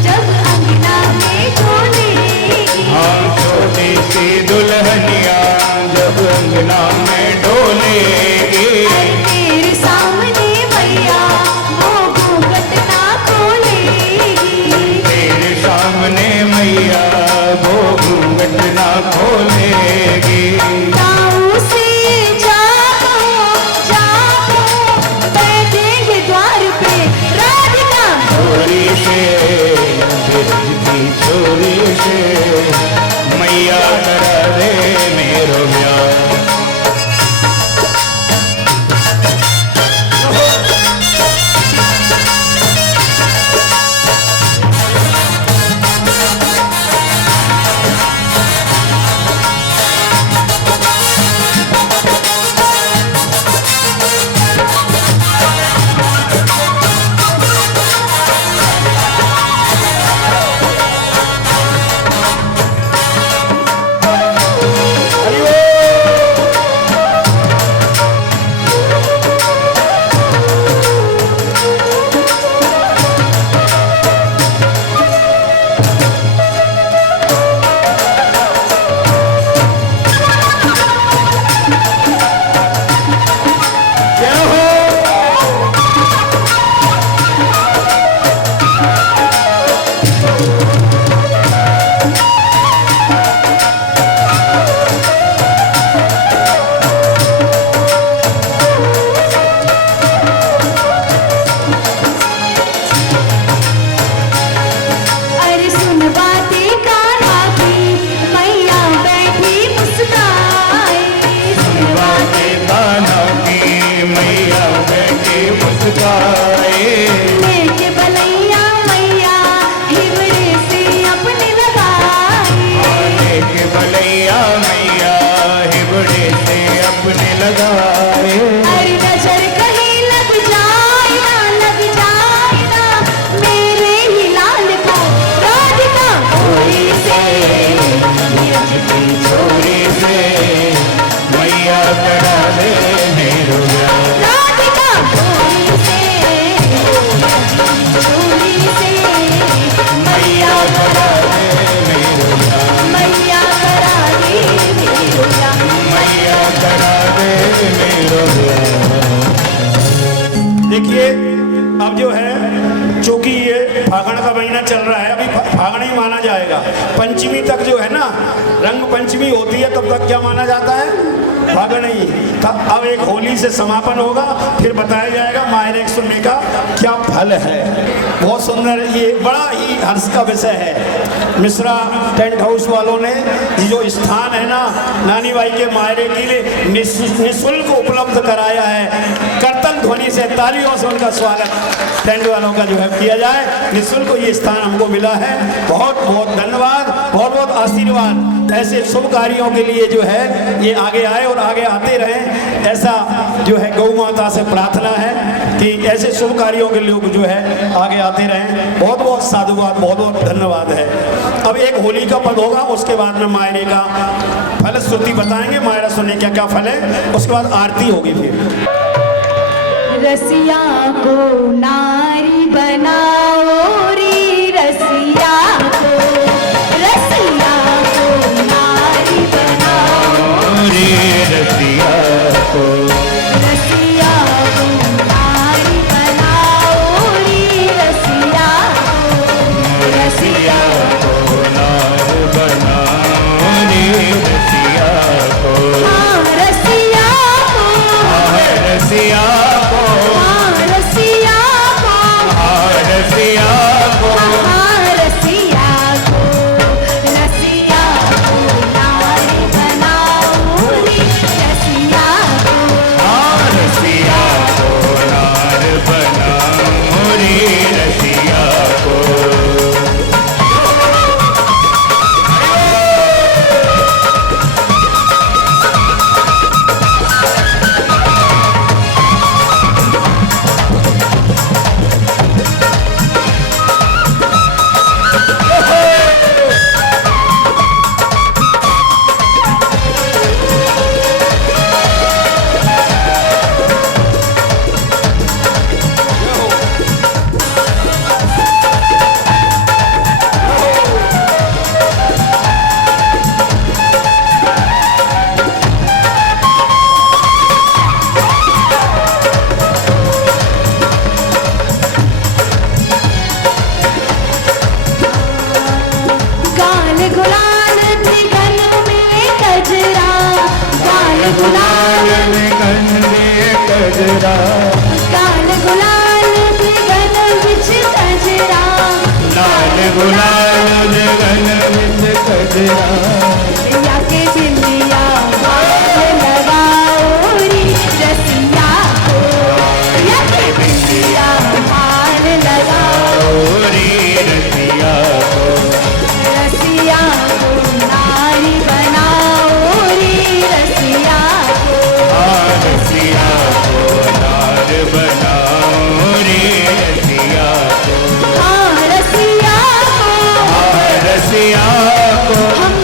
जब अंगना में डोलेगी। हाँ छोटी सी दुल्हनिया जब अंगना में डोलेगी। अरे तेरे सामने मैया वो घूंघट ना खोलेगी। तेरे सामने मैया वो घूंघट ना खोलेगी। गाँव से जागो बैठेंगे द्वार पे राधिका चोरी से बिरज की चोरी से मैया करा दे मेरो ब्याह। लगाए। अरे नजर कहीं लग जाए ना मेरे ही लाल को राधिका चोरी से चोरी से मैया करा दे मेरो ब्याह। राधिका चोरी से मैया करा दे मेरो ब्याह। मैया करा दे मेरो ब्याह। मैया करा दे मेरो ब्याह। देखिए अब जो है चूंकि ये फागण का महीना चल रहा है, अभी फागण ही माना जाएगा। पंचमी तक जो है ना, रंग पंचमी होती है, तब तक क्या माना जाता है? फागण ही। तब अब एक होली से समापन होगा, फिर बताया जाएगा मायरे सुनने का क्या फल है। बहुत सुंदर, ये बड़ा ही हर्ष का विषय है। मिश्रा टेंट हाउस वालों ने ये जो स्थान है ना नानी बाई के मायरे के लिए निःशुल्क उपलब्ध कराया है। कर्तन ध्वनि से, तालियों से उनका स्वागत टेंट वालों का जो है किया जाए। निःशुल्क ये स्थान हमको मिला है, बहुत बहुत धन्यवाद, बहुत बहुत आशीर्वाद। ऐसे शुभ कार्यों के लिए जो है ये आगे आए और आगे आते रहें, ऐसा जो है गौ माता से प्रार्थना है कि ऐसे शुभ कार्यों के लोग जो है आगे आते रहें। बहुत बहुत साधुवाद, बहुत बहुत धन्यवाद है। अब एक होली का पद होगा, उसके बाद में मायरे का फल श्रुति बताएंगे, मायरा सुनने क्या क्या फल है, उसके बाद आरती होगी। फिर रसिया को नारी बनाओ रे, रसिया को नारी बनाओ रे रसिया को। रसिया को नारी बनाओ रे, रसिया को नार बनाओ रे रसिया को। हाँ रसिया को, रसिया को। हाँ रसिया को, रसिया को। हाँ रसिया को, रसिया को नारी बनाओ रे, रसिया को। रसिया को नार बनाओ रे रसिया को। गाल गुलाल त्रिगन में कजरा, गाल गुलाल, गजरा गाल गुलाल त्रिगन विच कजरा, लाल गुलाल गगन विच गजरा। या के बिंदिया बाल लगाओ रे, रसिया को। या के बिंदिया बाल लगाओ, रे रसिया को। रसिया को नारी बनाओ रे, रसिया को। रसिया को नार बनाओ रे रसिया को। हाँ रसिया को, रसिया को। हम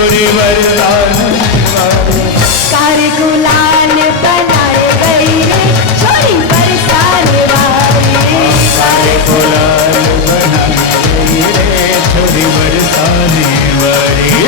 छोरी वरदान वाली। कार को लाल बनाए गई रे छोरी बरसाने वाली। कारे को लाल बनाई रे छोरी बरसाने वाली।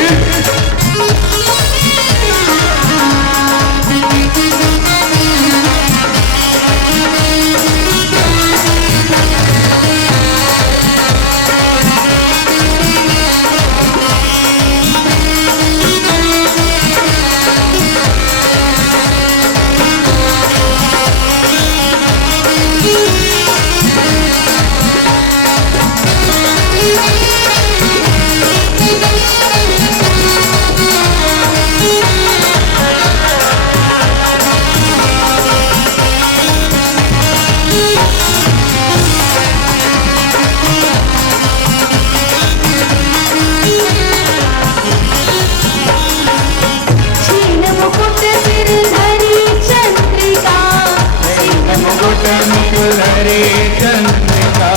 छीन मुकुट सिर धरी चंद्रिका। मुकुट मुकुलहरी चंद्रिका।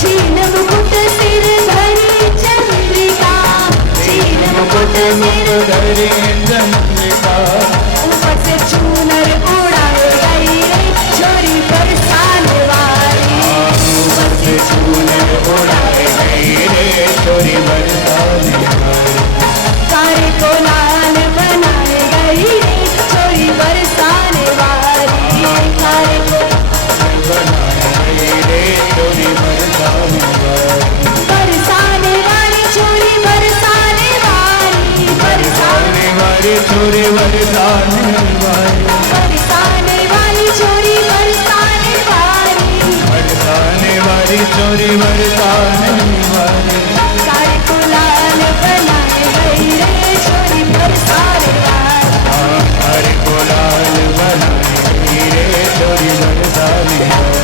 छीन मुकुट सिर धरी चंद्रिका। छीन मुकुट सिर मुकुलहरी चंद्रिका। ऊपर से चूनर उड़ाए गई रे छोरी बरसाने वाली। ऊपर से चूनर उड़ाए गई रे छोरी बरसाने वाली। कार को लाल बनाए गई रे छोरी बरसाने वाली। कार को बनाई रे छोरी बरसाने वाली। बरसाने वाली छोरी बरसाने वाली। बरसाने वाली छोरी बरसाने वाली। बरसाने वाली छोरी बरसाने वाली। बरसाने वाली छोरी बरसाने वाली। कार को लाल बनाए गई रे छोरी बरसाने वाली। हरे को लाल बनाई रे छोरी बरसाने वाली।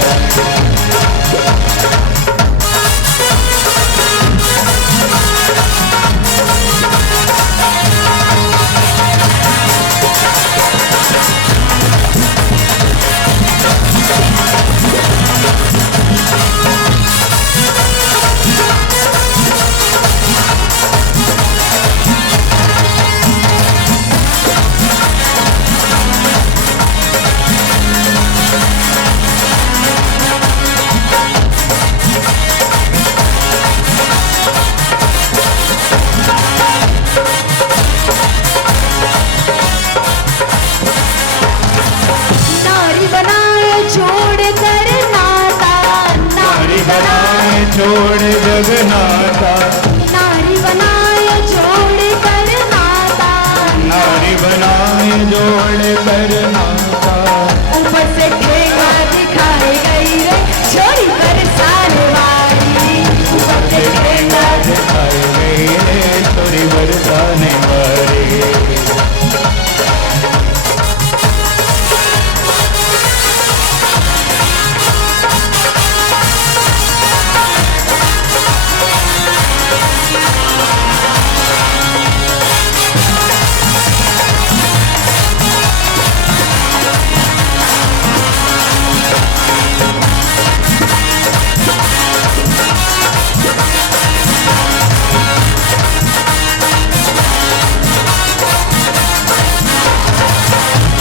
नारी बनाए छोड़ कर नाता। नारी बनाए छोड़ जगनाथा। नारी बनाए छोड़ कर नाता। नारी बनाए जोड़ कर नाता। ऊपर से ठेंगा दिखाई गई रे छोरी बरसाने वाली। ऊपर से ठेंगा दिखाई गई रे छोरी बरसाने वाली।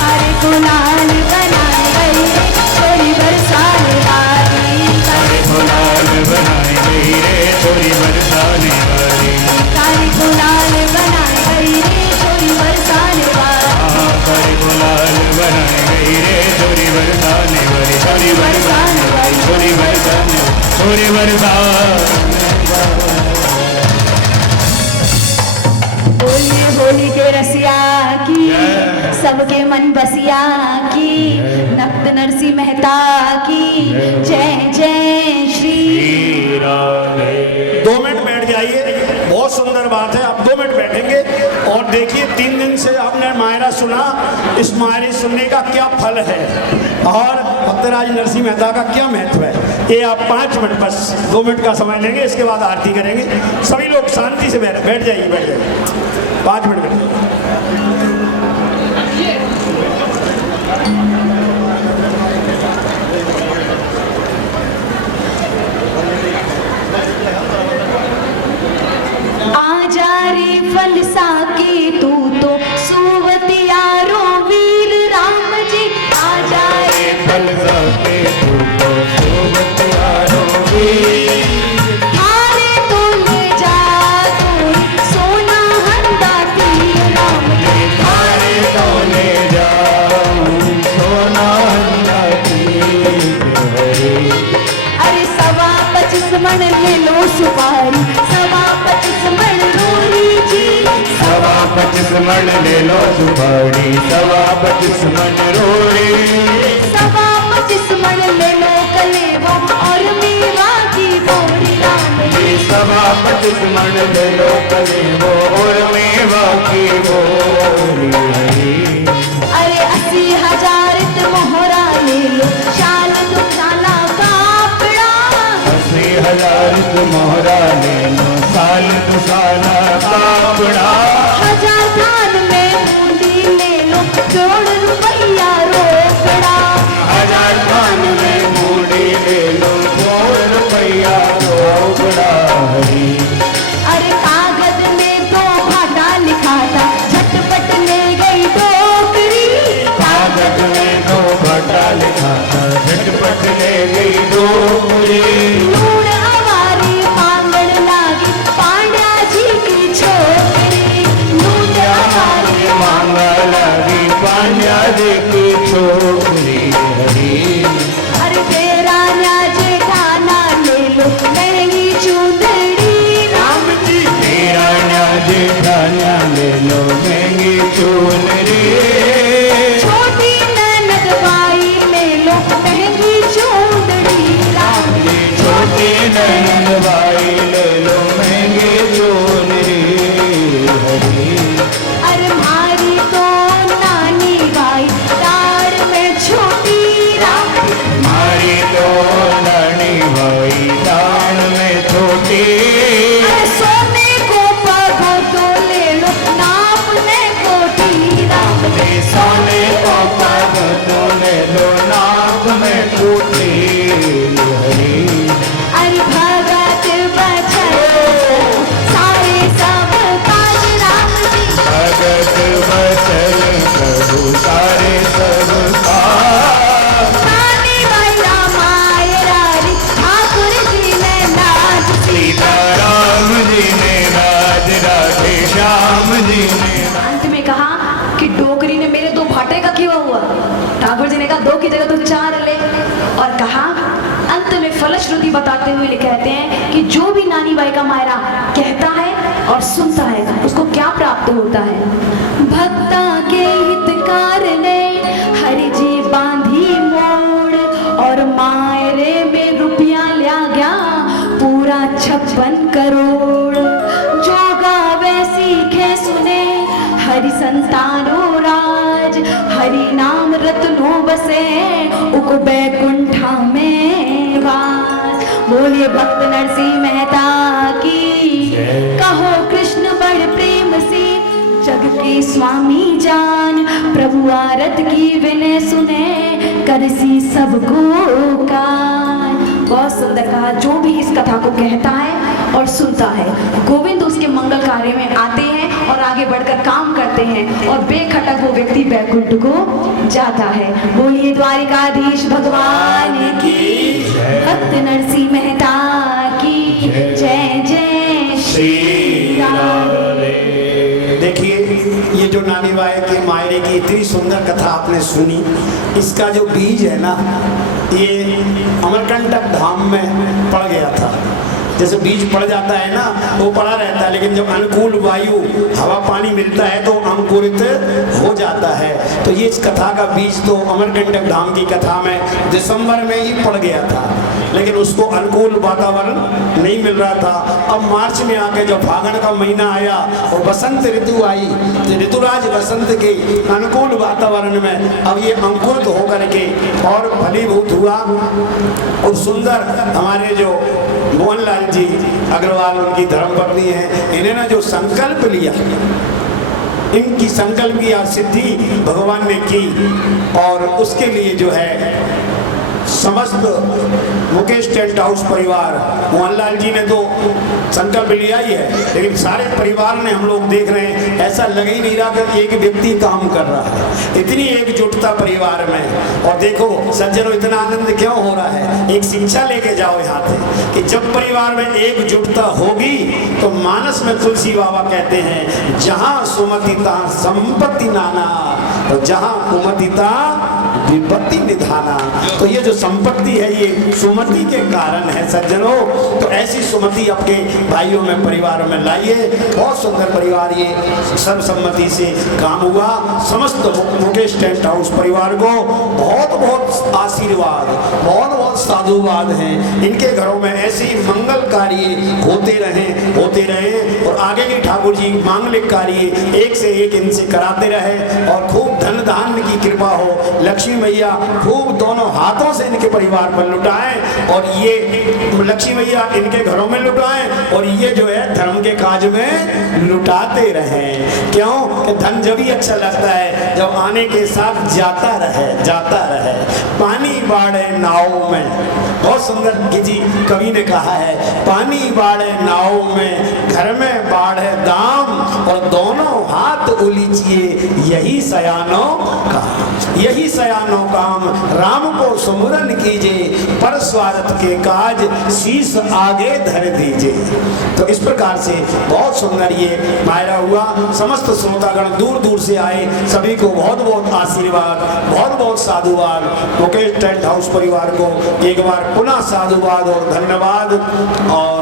कार को लाल बनाए गई रे छोरी बरसाने वाली। हरे को लाल बनाई गई रे छोरी बरसाने वाली। कार को लाल बनाए गई रे छोरी बरसाने वाली। हरे को लाल बनाई गई रे छोरी बरसाने वाली। छोरी बरसाने वाली छोरी बरसाने छोरी बरसाने। बोलिए होली के रसिया की सबके मन बसिया की। नक्त नरसी मेहता की जय जय श्री। 2 मिनट बैठ जाइए। बहुत सुंदर बात है। आप 2 मिनट बैठेंगे और देखिए 3 दिन से आपने मायरा सुना। इस मायरे सुनने का क्या फल है और भक्तराज नरसिंह मेहता का क्या महत्व है, ये आप 5 मिनट बस 2 मिनट का समय लेंगे। इसके बाद आरती करेंगे। सभी लोग शांति से बैठ जाइए 5 मिनट बैठ जाइए। आजा रे फल साके मन ले लो सुपारी, सवा 25 मन रोड़ी। सवा 25 मन ले लो कलेवा और मेवा की बोरी राम जी। सवा 25 मन ले लो कलेवा और मेवा की बोरी। अरे 80,000 मोहरा ले लो, शाल दुशाला कापड़ा। 80,000 मोहरा ले लो, साल दुसाला कापड़ा। 1000 थान में बूंदी ले लो, जोड़ रुपया रोकड़ा। 1000 थान में बूंदी ले लो, जोड़ रुपया रोकड़ा। अरे कागज में तो भाटा लिखा था, झटपट ले गई टोकरी। कागज में दो भाटा लिखा था, झटपट ले गई डोरी। लूण हमारी मांगण लागी, पांड्या जी की छोकरी। लूण हमारी मांगा लगी पांड्या जी की छोकरी। हरी अरे तेरा न्याज खाना ले लो, महंगी चुंदड़ी राम जी। तेरा न्याज खाना ले लो, महंगी चुनरी। छोटी ननद बाई ले लो, महंगी चुंदड़ी राम जी। छोटी नैन बाई ले लो, महंगी चुनरी। हरी अरे मारी तो नानी बाई, दार में छोटी राम जी। मारी तो नानी भाई, दान में छोटी। अरे सोने को पगो तो ले लो, नापने को टीरा। सोने को पग तो ले लो, नाक में टूटी। हरी अरे भगत बचन सारे सब काज राम जी। भगत बचन प्रभु सारे सब काज। नानी बाई रामाय रारी, ठाकुर जी ने नाच। सीताराम जी ने राज राधे श्याम जी ने। अंत में कहा कि डोकरी ने मेरे 2 भाटे का क्यों हुआ। ठाकुर जी ने कहा 2 की जगह तू 4 ले। और कहा अंत में फलश्रुति बताते हुए कहते हैं कि जो भी नानी बाई का मायरा कहता है और सुनता है, उसको क्या प्राप्त होता है। भक्ता के हितकार ने हरि जी बांधी मोड़, और मायरे में रुपया लिया गया पूरा 56 करोड़। जो गावे सीखे सुने हरि संतानो राज, हरि नाम रत्नो बसे उको बैकुंठा में वास। बोलिए भक्त नरसिंह मेहता की, कहो कृष्ण बड़ प्रेम से जग के स्वामी जान। प्रभु आरत की विनय सुने, करसी सबको कान। बहुत सुंदर कहा। जो भी इस कथा को कहता है और सुनता है, गोविंद उसके मंगल कार्य में आते हैं और आगे बढ़कर काम करते हैं, और बेखटक वो व्यक्ति बैकुंठ को जाता है। बोलिए द्वारिकाधीश भगवान की, भक्त नरसिंह मेहता की जय जय श्री राम। देखिए, ये जो नानी बाई के मायरे की इतनी सुंदर कथा आपने सुनी, इसका जो बीज है ना, ये अमरकंटक धाम में पड़ गया था। जैसे बीज पड़ जाता है ना, वो पड़ा रहता है, लेकिन जब अनुकूल वायु हवा पानी मिलता है तो अंकुरित हो जाता है। तो ये इस कथा का बीज तो अमरकंटक धाम की कथा में दिसंबर में ही पड़ गया था, लेकिन उसको अनुकूल वातावरण नहीं मिल रहा था। अब मार्च में आके जब फागुन का महीना आया और बसंत ऋतु आई, तो ऋतुराज बसंत के अनुकूल वातावरण में अब ये अंकुरित होकर के और फलीभूत हुआ। और सुंदर हमारे जो मोहनलाल जी अग्रवाल, उनकी धर्मपत्नी है, इन्होंने जो संकल्प लिया, इनकी संकल्प की सिद्धि भगवान ने की। और उसके लिए जो है समस्त मुकेश टेंट हाउस परिवार, मोहनलाल जी ने तो संकल्प लिया ही है, लेकिन सारे परिवार ने हम लोग देख रहे हैं, ऐसा लग ही नहीं रहा कि एक व्यक्ति काम कर रहा है। इतनी एकजुटता परिवार में। और देखो सज्जनों, इतना आनंद क्यों हो रहा है, एक शिक्षा लेके जाओ यहाँ से कि जब परिवार में एकजुटता होगी तो मानस में तुलसी बाबा कहते हैं, जहाँ सुमति तहाँ संपत्ति नाना, तो जहाँ कुमति तहाँ विपत्ति निधाना। तो ये जो संपत्ति है ये सुमति के कारण है सज्जनों। तो ऐसी सुमति आपके भाइयों में परिवारों में लाइए। बहुत सुंदर परिवार, ये सर्वसम्मति से काम हुआ। समस्त मुकेश टेंट हाउस परिवार को बहुत बहुत आशीर्वाद, बहुत बहुत साधुवाद हैं। इनके घरों में ऐसी मंगल कार्य होते रहे और आगे भी ठाकुर जी मांगलिक कार्य एक से एक इनसे कराते रहे और खूब धन धान्य की कृपा हो। लक्ष्मी मैया खूब दोनों हाथों से इनके परिवार पर लुटाएं और ये लक्ष्मी मैया इनके घरों में लुटाएं और ये जो है धर्म के काज में लुटाते रहें। क्यों कि धन जब ही अच्छा लगता है जब आने के साथ जाता रहे। पानी बाढ़े नाव में, बहुत सुंदर जी कवि ने कहा है, पानी बाढ़े नाव में, घर में बाढ़े दाम, और दोनों हाथ उलीचिए यही सयानो काम। राम को सुमिरन कीजिए, पर स्वार्थ के काज शीश आगे धर दीजिए। तो इस प्रकार से बहुत सुंदर ये मायरा हुआ। समस्त श्रोतागण दूर दूर से आए, सभी को बहुत बहुत आशीर्वाद, बहुत बहुत साधुवाद। मुकेश टेंट हाउस परिवार को एक बार पुनः साधुवाद और धन्यवाद। और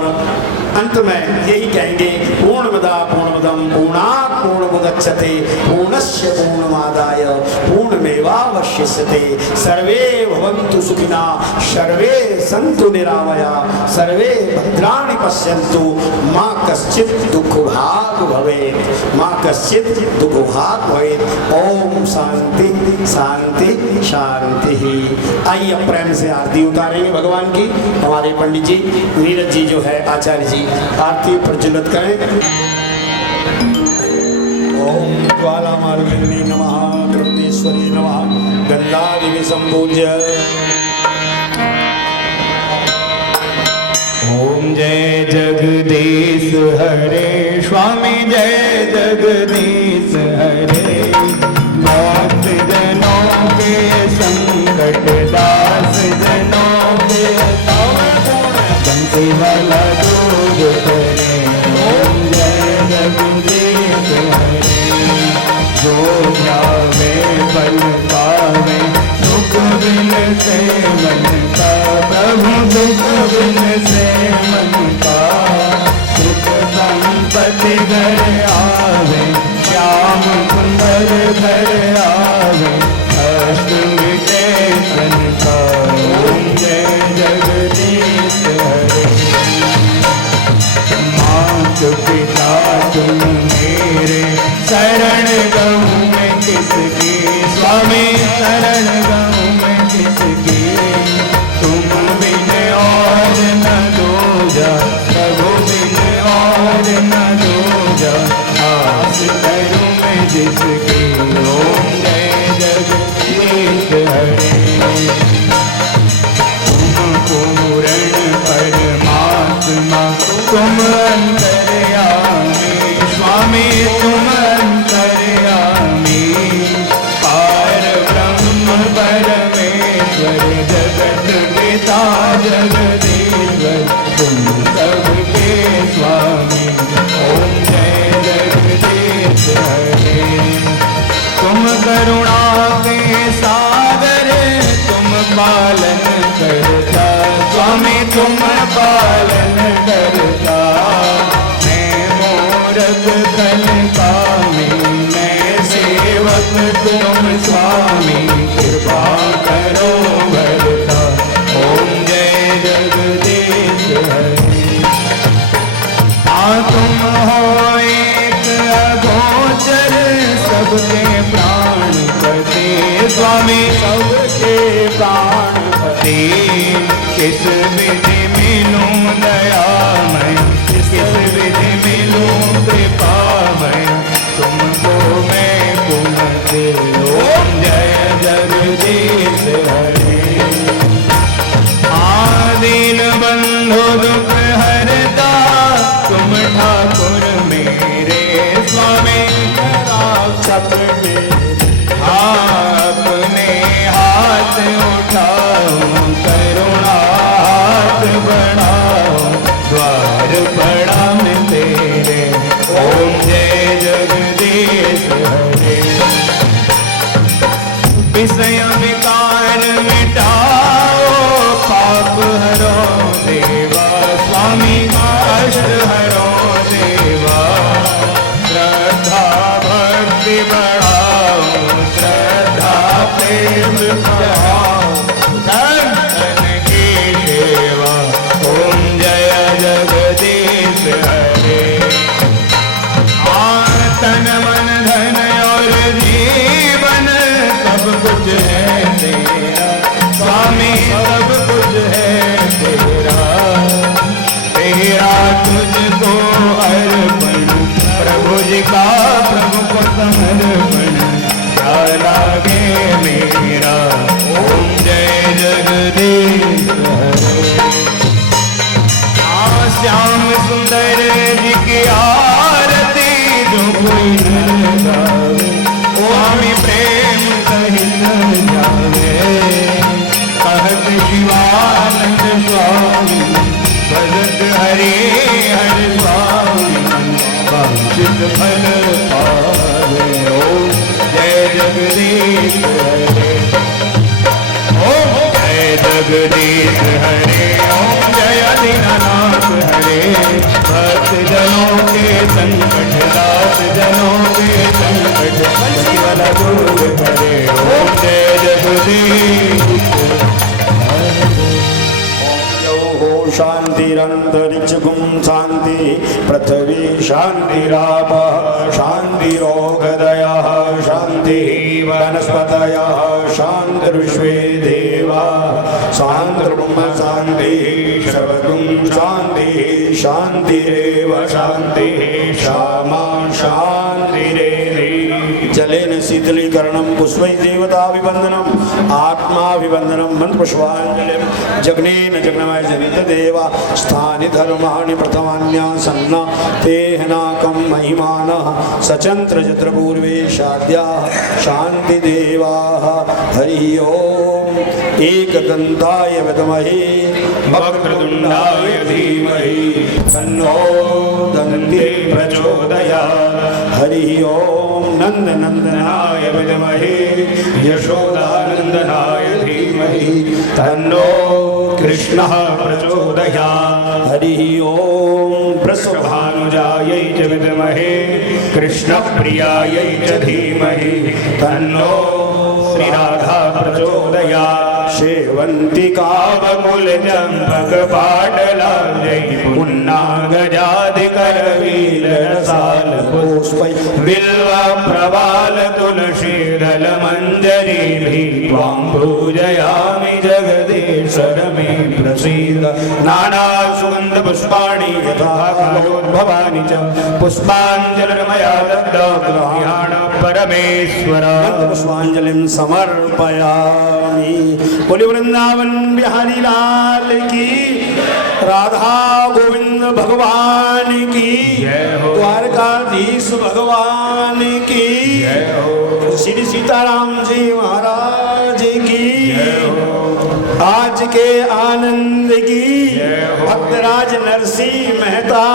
अंत में यही कहेंगे, पूर्णमदा पूर्णमदम पूर्णात् पूर्णमुदच्यते पूर्णस्य पूर्णमादाय पूर्णमेवावशिष्यते। सर्वे भवन्तु सुखिना, सर्वे सन्तु निरामया, सर्वे भद्राणि पश्यन्तु, मा कश्चित् दुःखभाग् भवेत्, मा कश्चित् दुःखभाग् भवेत्। ओम शांति शांति शांति। आइए अब प्रेम से आरती उतारेंगे भगवान की। हमारे पंडित जी नीरज जी जो है आचार्य जी आरती प्रज्वलित करें। ओम ज्वाला मार्गिनी नमः, कृष्णेश्वरी नमः, गंधादिवि संपूज्य। ओम जय जगदीश हरे स्वामी, जय जगदीश हरे। भक्त जनों के संकट दास जनों के बंसी वाला दूर करे। ओम जय जगदीश हरे। जो जावे फल पावे, दुख बिन से मन का, प्रभु दुख बिन से मन का। सुख संपत्ति घर आवे, श्याम सुंदर घर आवे, अष्ट मिटे तन का। ओम जय जगदीश हरे। मात पिता तुम मेरे, शरण गहूँ मैं किसकी, स्वामी शरण गहूँ मैं किसकी। तुम बिन और न दूजा, प्रभु बिन और न दूजा, आस करूँ मैं जिसकी। ओम जय जगदीश हरे। तुम पूर्ण परमात्मा, तुम अंतर्यामी, स्वामी तुम अंतर्यामी। पार ब्रह्म परमेश्वर, जगत पिता जगदीश्वर, तुम सबके स्वामी। ओम जय जगदीश हरे। तुम करुणा के सागर, तुम पालन करता, स्वामी तुम पालन करता। मैं मूरख खल कामी, मैं सेवक तुम स्वामी, कृपा करो भरता। ओम जय जगदीश हरे। तुम हो एक अगोचर, सबके प्राण पति, स्वामी सबके प्राण पति। किस विधि मिलूं दयामय, किस विधि मिलूं कृपामय, तुमको मैं पुनः दे। ओम जय जगदीश हरे। आदीन बंधु दुख हरता, तुम ठाकुर मेरे, स्वामी रक्षक मेरे। अपने हाथ उठाओ, करुणा हाथ बढ़ाओ, द्वार बड़ा मैं तेरे। ओम जय जगदीश हरे। विषय विकार मिटाओ पाप हरो देवा स्वामी कष्ट हरो देवा श्रद्धा भक्ति बढ़ाओ श्रद्धा प्रेम बढ़ाओ धन की सेवा ओम जय जगदीश हरे तन मन धन और जीवन सब कुछ है तेरा स्वामी सब कुछ है तेरा तेरा तुझको अर्पण प्रभु जी का प्रभु को समर्पण क्या लागे मेरा ओम जय जगदीश हरे श्याम सुंदर जी की आरती जो कोई नर गावे स्वामी प्रेम सहित जावे कहत शिवानंद स्वामी भजत हरे हर स्वामी वांछित फल पावे ओम जय जगदीश हरे ओम जय जगदीश हरे ओम जय दीनानाथ हरे भक्त जनों के संकट दास जनों के संकट केवल दूर करे ओम जय जगदीश ओम शांतिरंतरिक्ष गुम शांति पृथ्वी शांतिराप शांतिरोगदय शांति वनस्पतय शांतिर्विश्वे देवा शांतिर्ब्रह्म शांति सर्वगुण शांति शांतिरेव शांति क्षमा शांतिरेव जलेन शीतलीकरणं पुष्पै देवताभिवन्दनम् आत्माभिवन्दनं मन्त्रपुष्पाञ्जलिं जग्नेन जग्नमय जनितदेवा स्थानि धर्माणि प्रथमान्यासन्न तेहनाकं महिमानः सचन्त्र यत्र पूर्वे शाद्याः शान्तिदेवाः हरि ओम् एकदन्ताय विद्महे वक्रतुण्डाय धीमहि तन्नो दन्ती प्रचोदयात् हरि ओम् नन्दनन्दनाय विद्महे यशोदानन्दनाय धीमहि तन्नो कृष्णः प्रचोदयात् हरि ओम् वृषभानुजायै च विद्महे कृष्णप्रियायै च धीमहि तन्नो श्रीराधा प्रचोदयात् शेवन्तिका बकुल चंपक पाटलाजै पुन्नागजादिकर वीरसाल पुष्पै बिल्व प्रवाल तुलसीदल मंजरी भी त्वां पूजयामि जगदीश्वर मे प्रसीद नाना सुगंध पुष्पाणि यथा कालोद्भवानि च पुष्पाञ्जलिर्मया दत्तग्रहाण परमेश्वर पुष्पाञ्जलिं समर्पयामि। बोले वृंदावन बिहारी लाल की राधा गोविंद भगवान की द्वारकाधीश भगवान की श्री सीताराम जी महाराज की आज के आनंद की भक्तराज नरसिंह मेहता